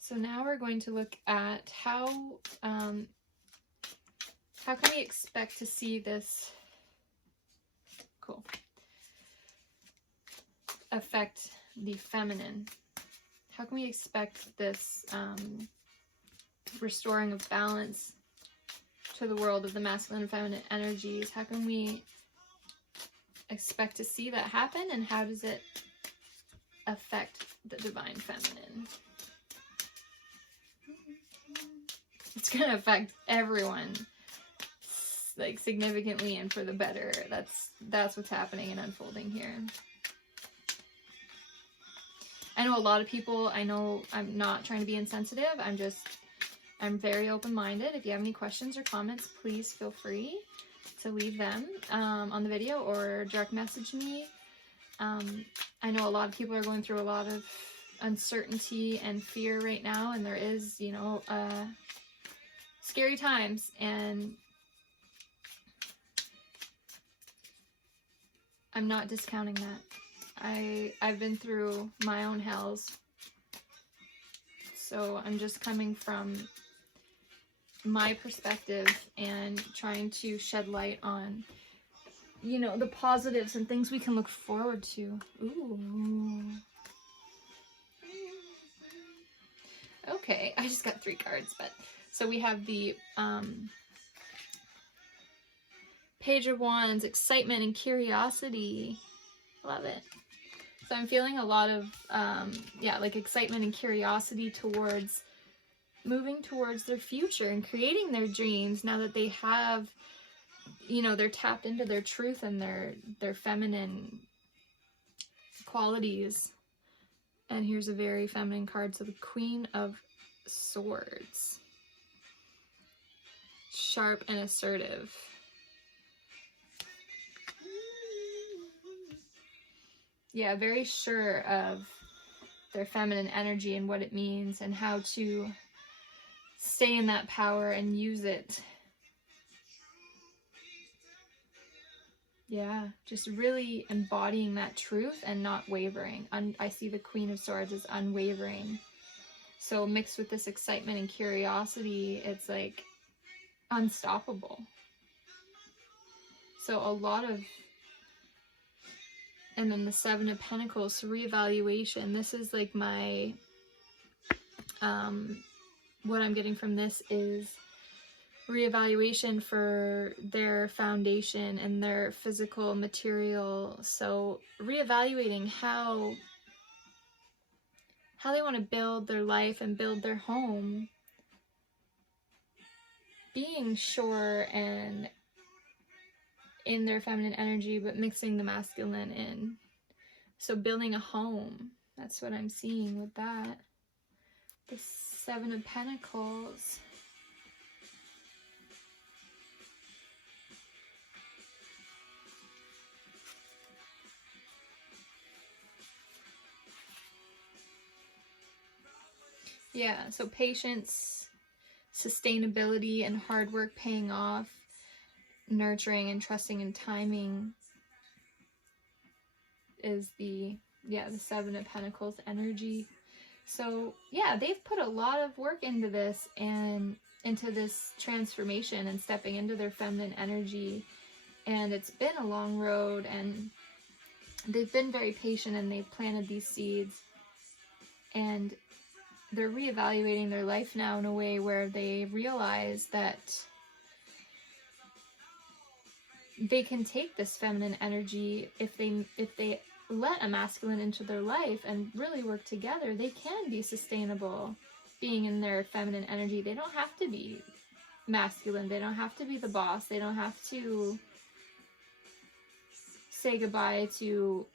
So now we're going to look at how can we expect to see this affect the feminine? How can we expect this restoring of balance to the world of the masculine and feminine energies? How can we expect to see that happen, and how does it affect the divine feminine? It's going to affect everyone, like, significantly and for the better. That's what's happening and unfolding here. I know a lot of people, I know I'm not trying to be insensitive, I'm very open-minded. If you have any questions or comments, please feel free to leave them on the video or direct message me. I know a lot of people are going through a lot of uncertainty and fear right now, and there is, you know, scary times, and I'm not discounting that. I've been through my own hells, so I'm just coming from my perspective and trying to shed light on, you know, the positives and things we can look forward to. Ooh. Okay, I just got 3 cards, but so we have the Page of Wands, excitement and curiosity. Love it. So I'm feeling a lot of, yeah, like excitement and curiosity towards moving towards their future and creating their dreams now that they have, you know, they're tapped into their truth and their feminine qualities. And here's a very feminine card. So the Queen of Swords. Sharp and assertive. Yeah, very sure of their feminine energy and what it means and how to stay in that power and use it. Yeah, just really embodying that truth and not wavering. I see the Queen of Swords as unwavering. So mixed with this excitement and curiosity, it's like unstoppable. So a lot of, and then the Seven of Pentacles, so reevaluation. This is like my, what I'm getting from this is reevaluation for their foundation and their physical material. So reevaluating how they want to build their life and build their home. Being sure and in their feminine energy, but mixing the masculine in. So building a home. That's what I'm seeing with that. The Seven of Pentacles. Yeah, so patience, sustainability, and hard work paying off. nurturing and trusting and timing is the Seven of Pentacles energy. So yeah, they've put a lot of work into this and into this transformation and stepping into their feminine energy. And it's been a long road, and they've been very patient, and they've planted these seeds, and they're reevaluating their life now in a way where they realize that they can take this feminine energy if they let a masculine into their life and really work together. They can be sustainable being in their feminine energy. They don't have to be masculine. They don't have to be the boss. They don't have to say goodbye to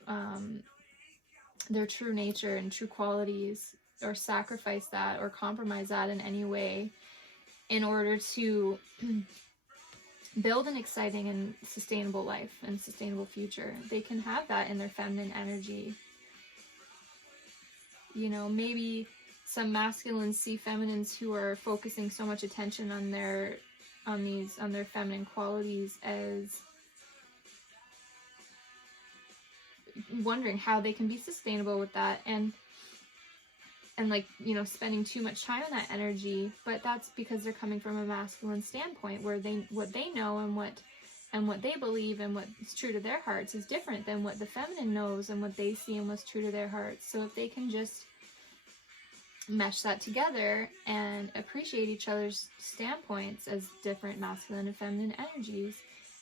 their true nature and true qualities, or sacrifice that or compromise that in any way in order to build an exciting and sustainable life and sustainable future. They can have that in their feminine energy. You know, maybe some masculines see feminines who are focusing so much attention on their feminine qualities as wondering how they can be sustainable with that, and like, you know, spending too much time on that energy. But that's because they're coming from a masculine standpoint, where what they know and what they believe and what's true to their hearts is different than what the feminine knows and what they see and what's true to their hearts. So if they can just mesh that together and appreciate each other's standpoints as different masculine and feminine energies,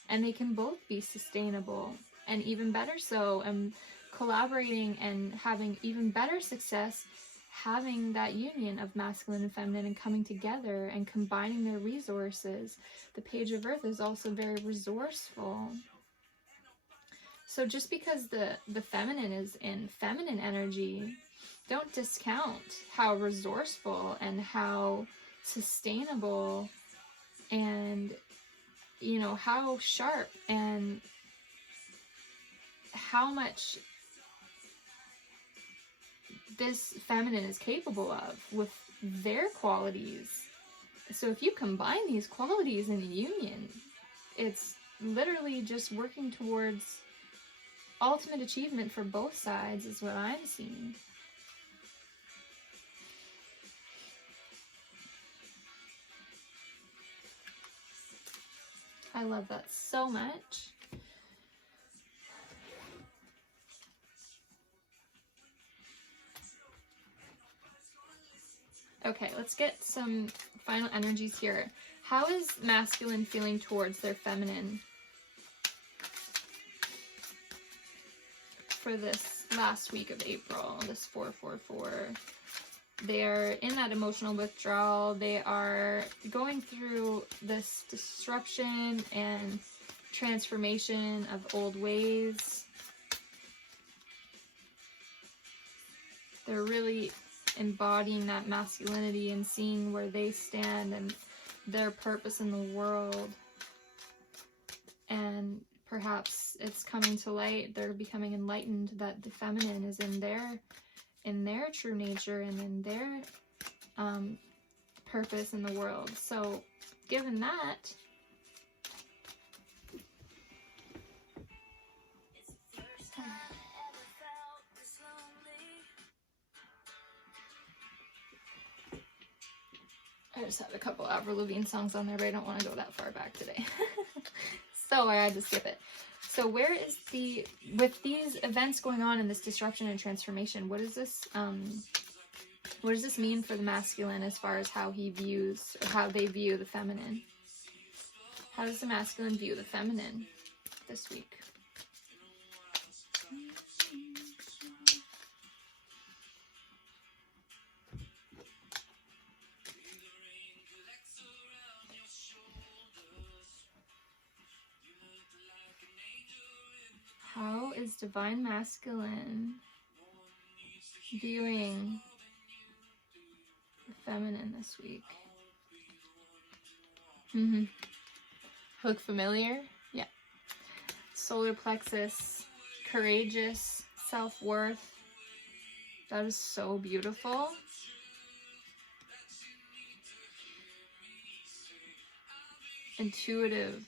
and they can both be sustainable, and even better so, and collaborating and having even better success, having that union of masculine and feminine and coming together and combining their resources. The Page of Earth is also very resourceful. So just because the feminine is in feminine energy, don't discount how resourceful and how sustainable and, you know, how sharp and how much this feminine is capable of with their qualities. So if you combine these qualities in a union, it's literally just working towards ultimate achievement for both sides, is what I'm seeing. I love that so much. Okay, let's get some final energies here. How is masculine feeling towards their feminine for this last week of April, this 444? They're in that emotional withdrawal. They are going through this disruption and transformation of old ways. They're really embodying that masculinity and seeing where they stand and their purpose in the world. And perhaps it's coming to light. They're becoming enlightened that the feminine is in their true nature and in their purpose in the world. So given that, I just have a couple Avril Lavigne songs on there, but I don't want to go that far back today. So I had to skip it. So where is with these events going on and this disruption and transformation, what does this mean for the masculine as far as how he views, or how they view the feminine? How does the masculine view the feminine this week? How is divine masculine viewing the feminine this week? Look familiar? Yeah. Solar plexus, courageous, self-worth. That is so beautiful. Intuitive,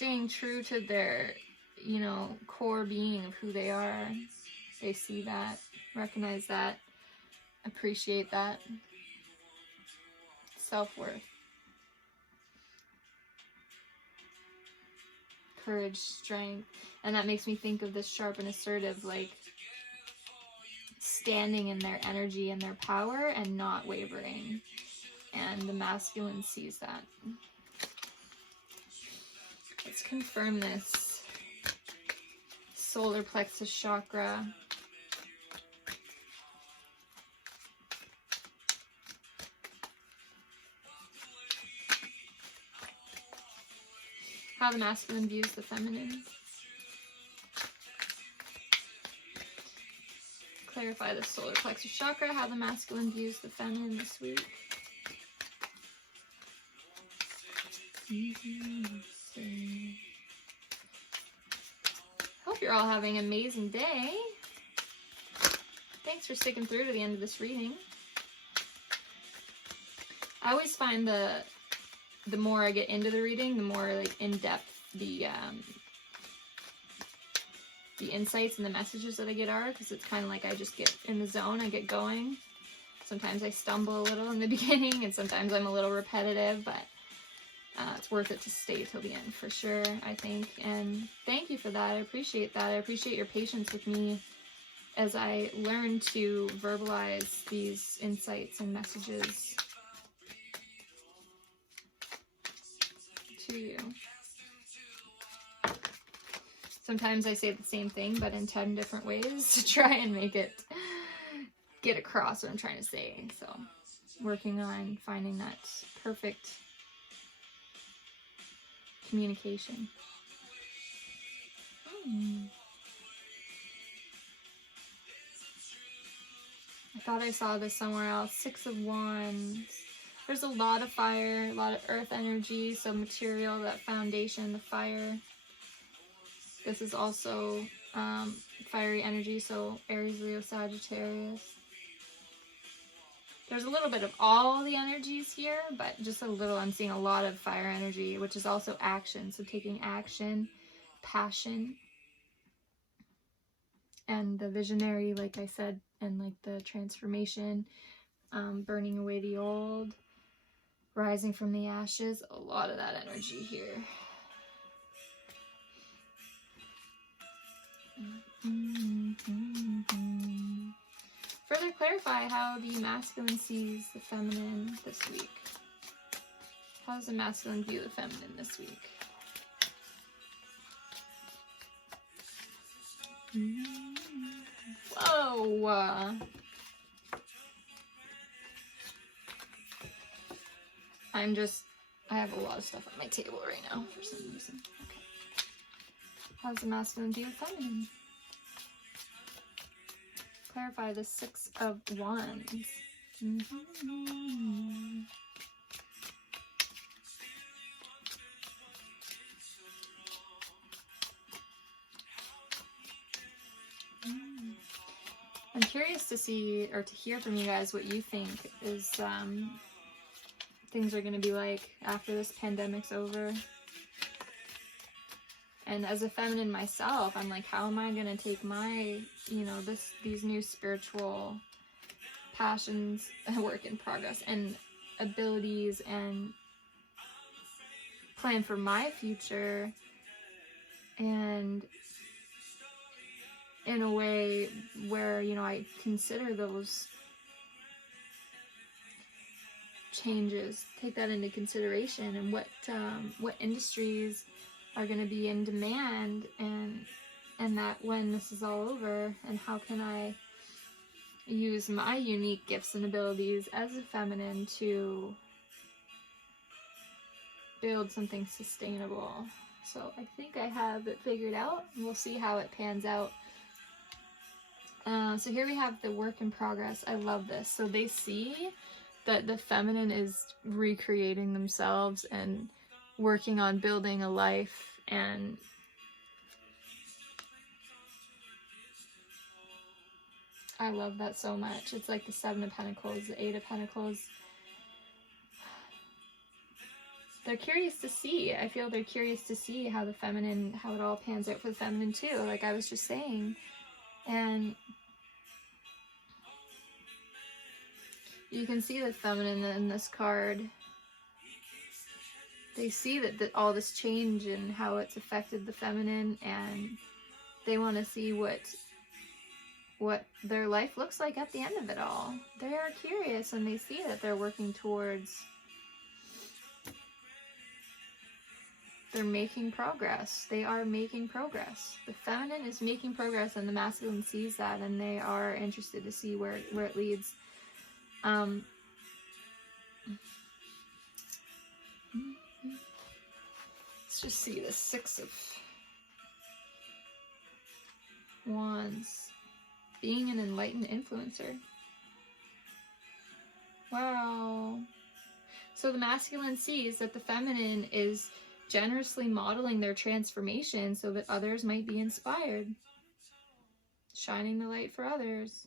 staying true to their, you know, core being of who they are. They see that, recognize that, appreciate that. Self-worth. Courage, strength. And that makes me think of this sharp and assertive, like standing in their energy and their power and not wavering. And the masculine sees that. Let's confirm this. Solar plexus chakra. How the masculine views the feminine. Clarify the solar plexus chakra, how the masculine views the feminine this week. Hope you're all having an amazing day. Thanks for sticking through to the end of this reading. I always find the more I get into the reading, the more like in depth the insights and the messages that I get are, because it's kind of like I just get in the zone, I get going. Sometimes I stumble a little in the beginning, and sometimes I'm a little repetitive, but it's worth it to stay till the end for sure, I think. And thank you for that. I appreciate that. I appreciate your patience with me as I learn to verbalize these insights and messages to you. Sometimes I say the same thing, but in 10 different ways to try and make it get across what I'm trying to say. So, working on finding that perfect communication. I thought I saw this somewhere else. 6 of Wands. There's a lot of fire, a lot of earth energy, so material, that foundation, the fire. This is also fiery energy, so Aries, Leo, Sagittarius. There's a little bit of all the energies here, but just a little. I'm seeing a lot of fire energy, which is also action. So taking action, passion, and the visionary, like I said, and like the transformation, burning away the old, rising from the ashes. A lot of that energy here. Further clarify how the masculine sees the feminine this week. How does the masculine view the feminine this week? Whoa! I have a lot of stuff on my table right now for some reason. Okay. How's the masculine view the feminine? Clarify the 6 of Wands. I'm curious to see or to hear from you guys what you think is things are going to be like after this pandemic's over. And as a feminine myself, I'm like, how am I going to take my, you know, these new spiritual passions, work in progress, and abilities, and plan for my future, and in a way where, you know, I consider those changes, take that into consideration, and what industries are going to be in demand, and that when this is all over, and how can I use my unique gifts and abilities as a feminine to build something sustainable. So I think I have it figured out. We'll see how it pans out. So here we have the work in progress. I love this. So they see that the feminine is recreating themselves and working on building a life, and I love that so much. It's like the 7 of Pentacles, the 8 of Pentacles. they're curious to see. I feel they're curious to see how the feminine, how it all pans out for the feminine too, like I was just saying. And you can see the feminine in this card. They see that all this change and how it's affected the feminine, and they want to see what their life looks like at the end of it all. They are curious, and they see that they're working towards, they're making progress. They are making progress. The feminine is making progress, and the masculine sees that, and they are interested to see where it leads. Let's just see the 6 of Wands. Being an enlightened influencer. Wow. So the masculine sees that the feminine is generously modeling their transformation so that others might be inspired. Shining the light for others.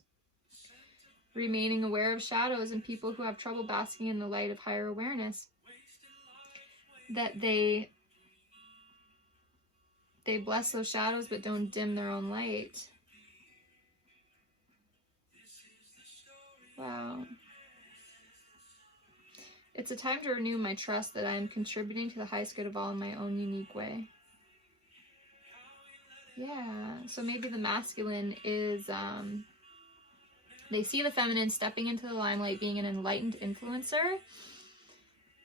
Remaining aware of shadows and people who have trouble basking in the light of higher awareness. That they bless those shadows but don't dim their own light. Wow. It's a time to renew my trust that I am contributing to the highest good of all in my own unique way. Yeah, so maybe the masculine is, they see the feminine stepping into the limelight, being an enlightened influencer,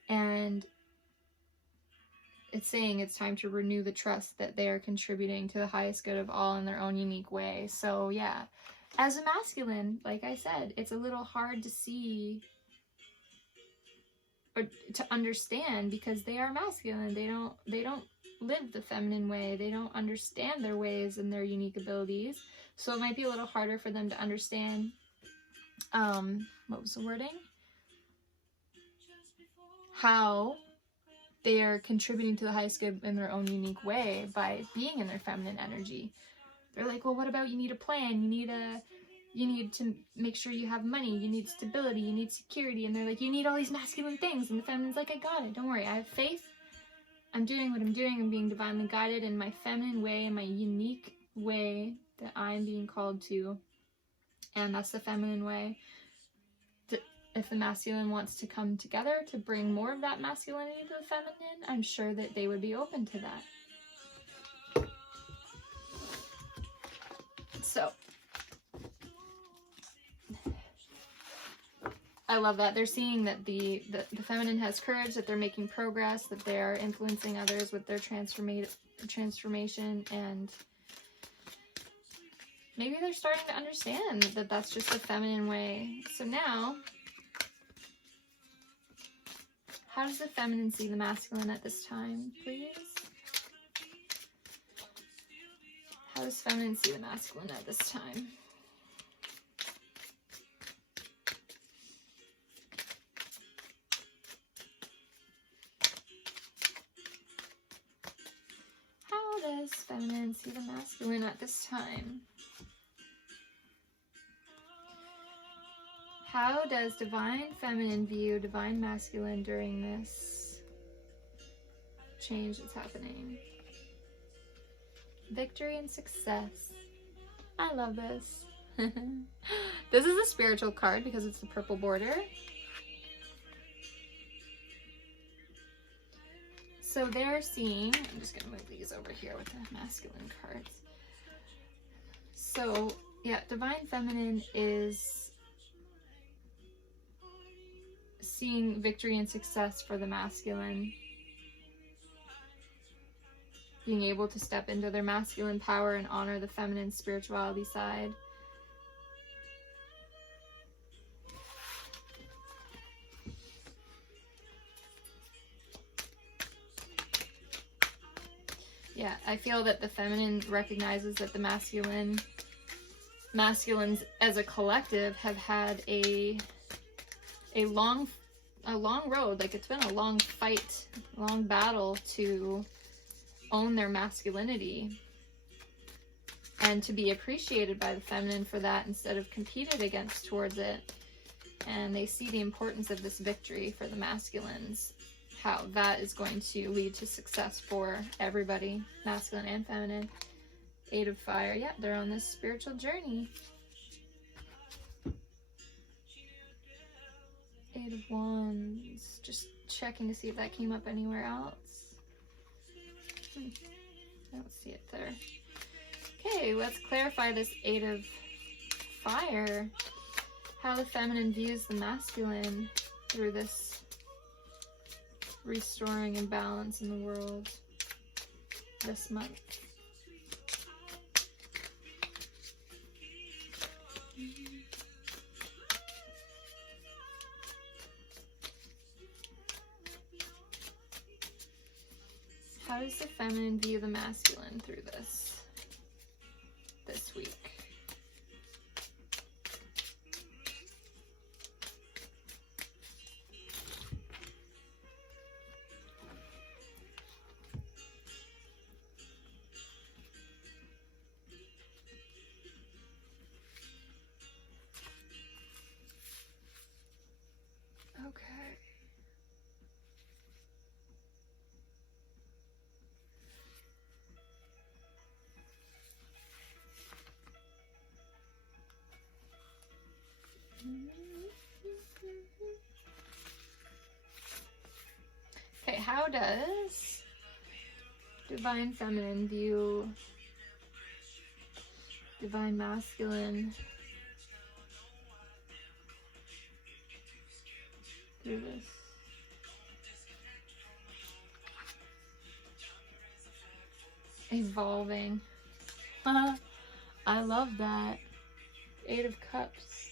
and it's saying it's time to renew the trust that they are contributing to the highest good of all in their own unique way. So yeah, as a masculine, like I said, it's a little hard to see or to understand because they are masculine. They don't live the feminine way. They don't understand their ways and their unique abilities. So it might be a little harder for them to understand, what was the wording? How they are contributing to the highest good in their own unique way by being in their feminine energy. They're like, well, what about you need a plan? You need to make sure you have money. You need stability. You need security. And they're like, you need all these masculine things. And the feminine's like, I got it. Don't worry. I have faith. I'm doing what I'm doing. I'm being divinely guided in my feminine way, in my unique way that I'm being called to. And that's the feminine way. If the masculine wants to come together to bring more of that masculinity to the feminine, I'm sure that they would be open to that. So, I love that. They're seeing that the feminine has courage, that they're making progress, that they're influencing others with their transformation, and maybe they're starting to understand that that's just the feminine way. So now, how does the feminine see the masculine at this time, please? How does feminine see the masculine at this time? How does feminine see the masculine at this time? How does divine feminine view divine masculine during this change that's happening? Victory and success. I love this. This is a spiritual card because it's the purple border. So they're seeing, I'm just going to move these over here with the masculine cards. So yeah, divine feminine is seeing victory and success for the masculine. Being able to step into their masculine power and honor the feminine spirituality side. Yeah, I feel that the feminine recognizes that the masculines as a collective have had a long road. Like, it's been a long fight, long battle to own their masculinity and to be appreciated by the feminine for that instead of competed against towards it. And they see the importance of this victory for the masculines how that is going to lead to success for everybody, masculine and feminine. 8 of Fire. Yeah, they're on this spiritual journey. 8 of Wands. Just checking to see if that came up anywhere else. I don't see it there. Okay, let's clarify this 8 of Fire. How the feminine views the masculine through this restoring and balance in the world this month. How does the feminine view the masculine through this week? Okay. Okay, how does divine feminine view divine masculine through this? Evolving. I love that. 8 of Cups.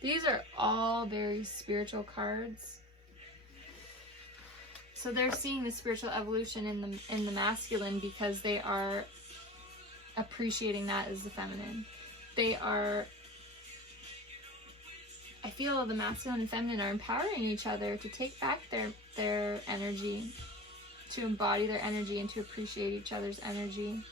These are all very spiritual cards. So they're seeing the spiritual evolution in the masculine because they are appreciating that as the feminine. They are, I feel the masculine and feminine are empowering each other to take back their energy, to embody their energy and to appreciate each other's energy.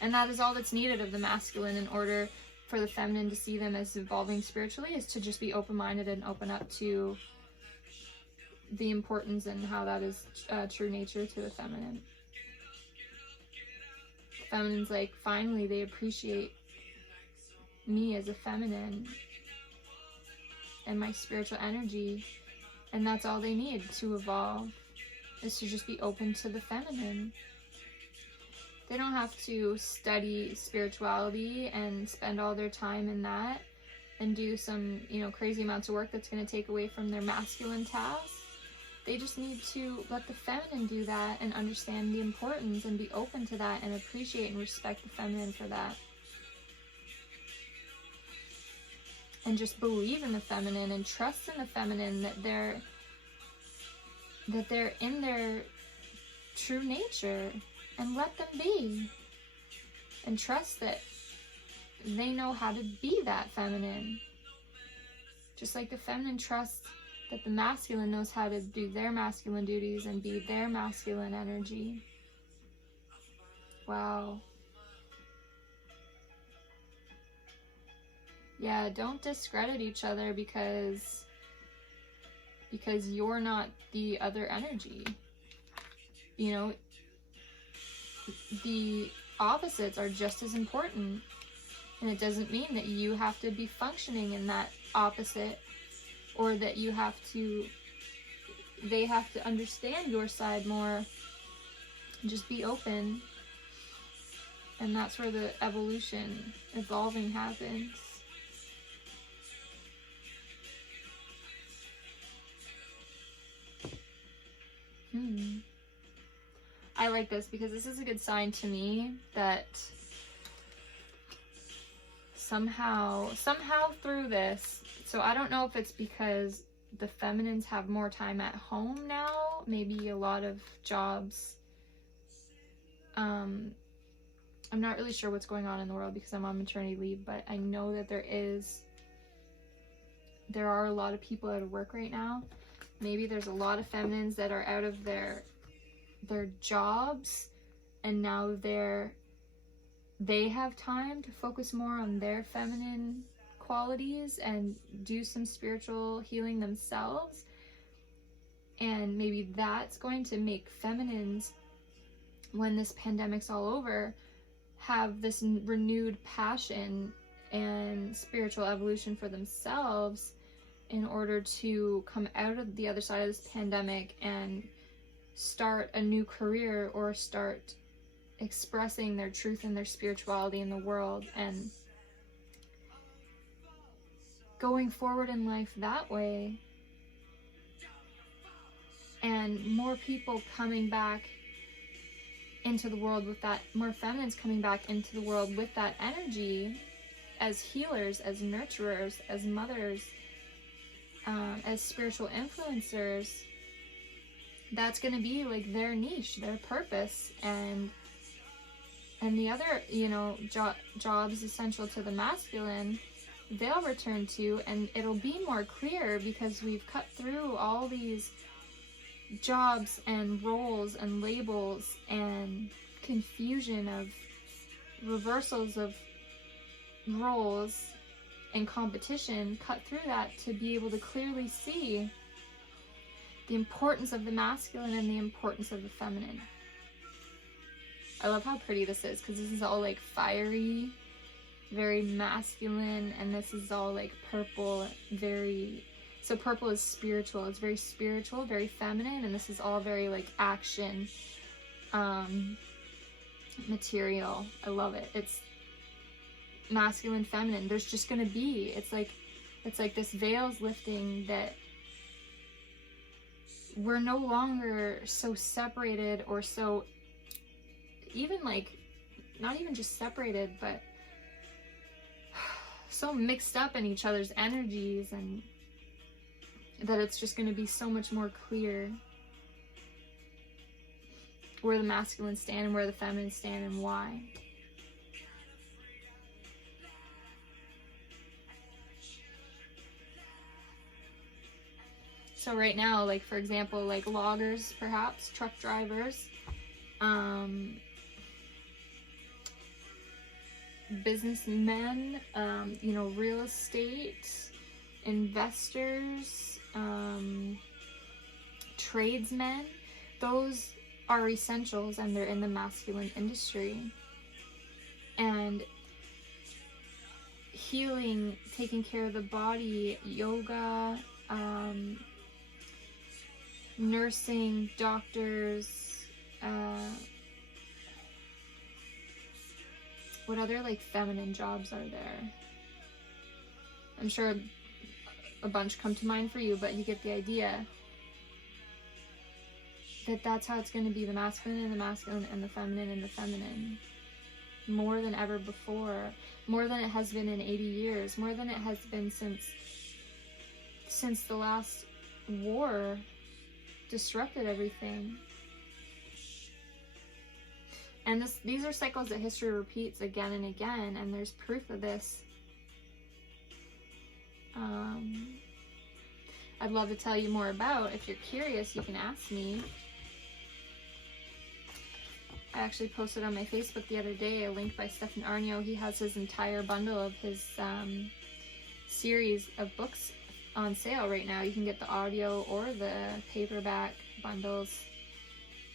And that is all that's needed of the masculine in order for the feminine to see them as evolving spiritually, is to just be open-minded and open up to the importance and how that is true nature to the feminine. The feminine's like, finally, they appreciate me as a feminine and my spiritual energy, and that's all they need to evolve, is to just be open to the feminine. They don't have to study spirituality and spend all their time in that and do some, crazy amounts of work that's going to take away from their masculine tasks. They just need to let the feminine do that and understand the importance and be open to that and appreciate and respect the feminine for that. And just believe in the feminine and trust in the feminine, that they're in their true nature, and let them be. And trust that they know how to be that feminine. Just like the feminine trusts that the masculine knows how to do their masculine duties and be their masculine energy. Wow. Yeah, don't discredit each other because you're not the other energy. The opposites are just as important, and it doesn't mean that you have to be functioning in that opposite, or that they have to understand your side more. Just be open, and that's where the evolving happens. I like this because this is a good sign to me that somehow through this, so I don't know if it's because the feminines have more time at home now, maybe a lot of jobs. I'm not really sure what's going on in the world because I'm on maternity leave, but I know that there are a lot of people out of work right now. Maybe there's a lot of feminines that are out of their jobs, and now they have time to focus more on their feminine qualities and do some spiritual healing themselves. And maybe that's going to make feminines, when this pandemic's all over, have this renewed passion and spiritual evolution for themselves in order to come out of the other side of this pandemic and start a new career, or start expressing their truth and their spirituality in the world, and going forward in life that way. And more people coming back into the world with that, more feminines coming back into the world with that energy, as healers, as nurturers, as mothers, as spiritual influencers. That's going to be like their niche, their purpose. And the other, you know, jobs essential to the masculine, they'll return to, and it'll be more clear because we've cut through all these jobs and roles and labels and confusion of reversals of roles and competition, cut through that to be able to clearly see the importance of the masculine and the importance of the feminine. I love how pretty this is, because this is all like fiery, very masculine, and this is all like purple, so purple is spiritual. It's very spiritual, very feminine, and this is all very like action material. I love it. It's masculine, feminine. There's just gonna be, it's like this veil's lifting, that we're no longer so separated, or so even like, not even just separated, but so mixed up in each other's energies, and that it's just going to be so much more clear where the masculine stand and where the feminine stand and why. So right now, like for example, like loggers, perhaps, truck drivers, businessmen, you know, real estate, investors, tradesmen, those are essentials, and they're in the masculine industry. And healing, taking care of the body, yoga, nursing, doctors, what other like feminine jobs are there? I'm sure a bunch come to mind for you, but you get the idea. That's how it's going to be, the masculine and the masculine, and the feminine and the feminine. More than ever before. More than it has been in 80 years. More than it has been since the last war disrupted everything. And these are cycles that history repeats again and again, and there's proof of this. I'd love to tell you more about. If you're curious, you can ask me. I actually posted on my Facebook the other day a link by Stefan Arnio. He has his entire bundle of his series of books on sale right now. You can get the audio or the paperback bundles.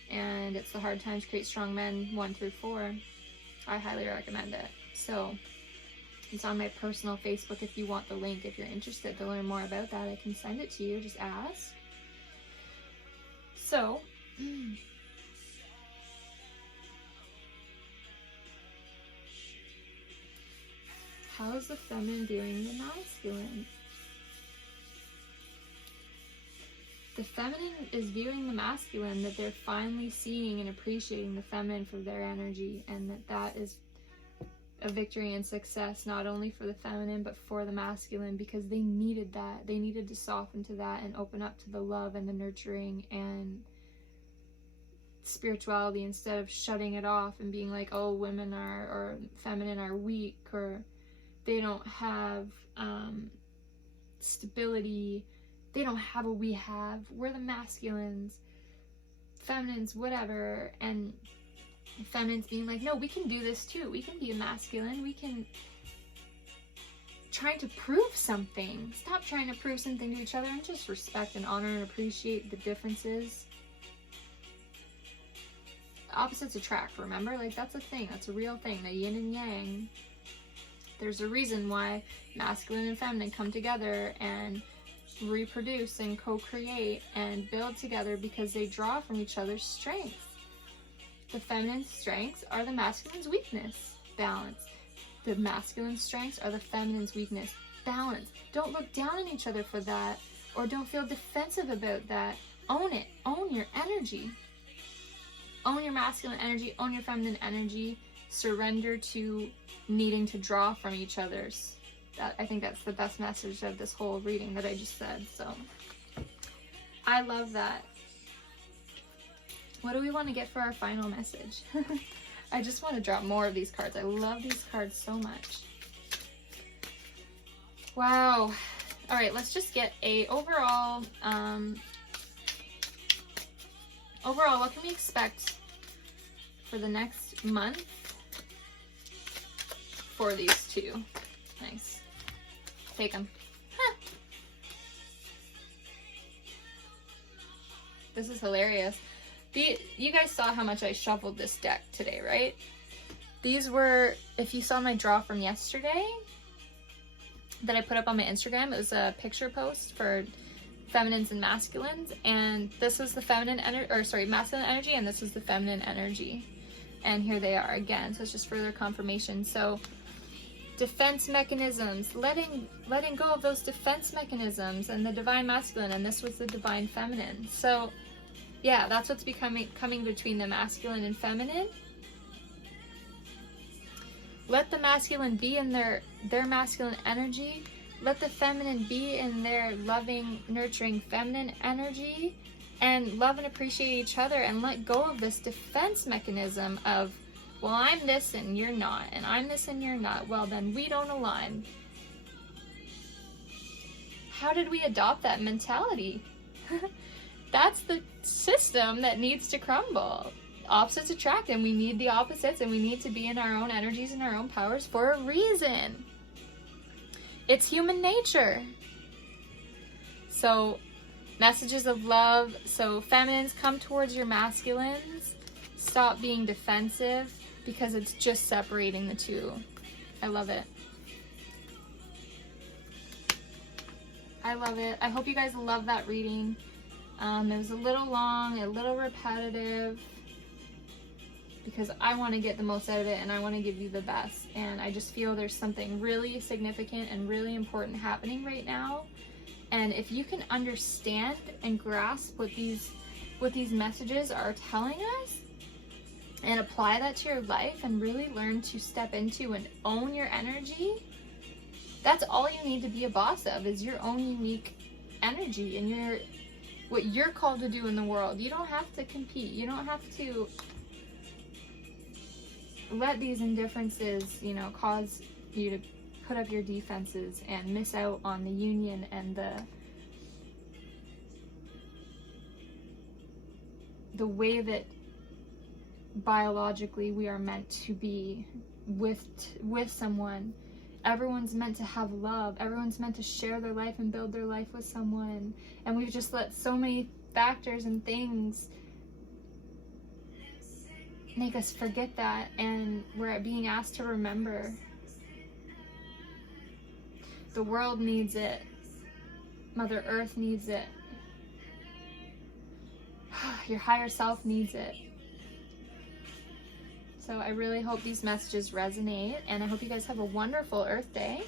And it's The Hard Times Create Strong Men 1 through 4. I highly recommend it. So it's on my personal Facebook if you want the link. If you're interested to learn more about that, I can send it to you. Just ask. So how is the feminine viewing the masculine? The feminine is viewing the masculine, that they're finally seeing and appreciating the feminine for their energy, and that is a victory and success, not only for the feminine, but for the masculine, because they needed that. They needed to soften to that and open up to the love and the nurturing and spirituality, instead of shutting it off and being like, oh, women or feminine are weak, or they don't have stability. They don't have what we have. We're the masculines, feminines, whatever. And feminines being like, no, we can do this too. We can be a masculine. We can trying to prove something. Stop trying to prove something to each other and just respect and honor and appreciate the differences. Opposites attract, remember? Like, that's a thing. That's a real thing. The yin and yang. There's a reason why masculine and feminine come together and reproduce and co-create and build together, because they draw from each other's strengths. The feminine strengths are the masculine's weakness. Balance. The masculine strengths are the feminine's weakness. Balance. Don't look down on each other for that, or don't feel defensive about that. Own it. Own your energy. Own your masculine energy. Own your feminine energy. Surrender to needing to draw from each other's. I think that's the best message of this whole reading that I just said. So I love that. What do we want to get for our final message? I just want to drop more of these cards. I love these cards so much. Wow. All right, let's just get a overall, what can we expect for the next month for these two? Nice. Take them. Huh. This is hilarious. You guys saw how much I shuffled this deck today, right? These were, if you saw my draw from yesterday that I put up on my Instagram, it was a picture post for feminines and masculines, and this is the feminine energy, or sorry, masculine energy, and this is the feminine energy. And here they are again, so it's just further confirmation. So defense mechanisms, letting go of those defense mechanisms, and the divine masculine, and this was the divine feminine. So yeah, that's what's coming between the masculine and feminine. Let the masculine be in their masculine energy. Let the feminine be in their loving, nurturing feminine energy, and love and appreciate each other, and let go of this defense mechanism of, well, I'm this and you're not, and I'm this and you're not. Well, then we don't align. How did we adopt that mentality? That's the system that needs to crumble. Opposites attract, and we need the opposites, and we need to be in our own energies and our own powers for a reason. It's human nature. So, messages of love. So, feminines, come towards your masculines. Stop being defensive, because it's just separating the two. I love it. I love it. I hope you guys love that reading. It was a little long, a little repetitive, because I want to get the most out of it, and I want to give you the best. And I just feel there's something really significant and really important happening right now. And if you can understand and grasp what these messages are telling us, and apply that to your life, and really learn to step into and own your energy, that's all you need to be a boss of, is your own unique energy and what you're called to do in the world. You don't have to compete. You don't have to let these indifferences, cause you to put up your defenses and miss out on the union and the way that biologically we are meant to be with someone. Everyone's meant to have love. Everyone's meant to share their life and build their life with someone. And we've just let so many factors and things make us forget that, and we're being asked to remember. The world needs it. Mother Earth needs it. Your higher self needs it. So I really hope these messages resonate, and I hope you guys have a wonderful Earth Day.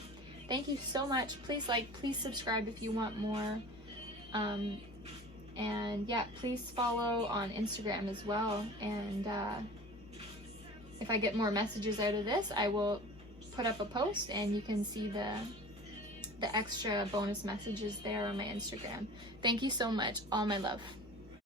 Thank you so much. Please please subscribe if you want more. And yeah, please follow on Instagram as well. And if I get more messages out of this, I will put up a post, and you can see the extra bonus messages there on my Instagram. Thank you so much. All my love.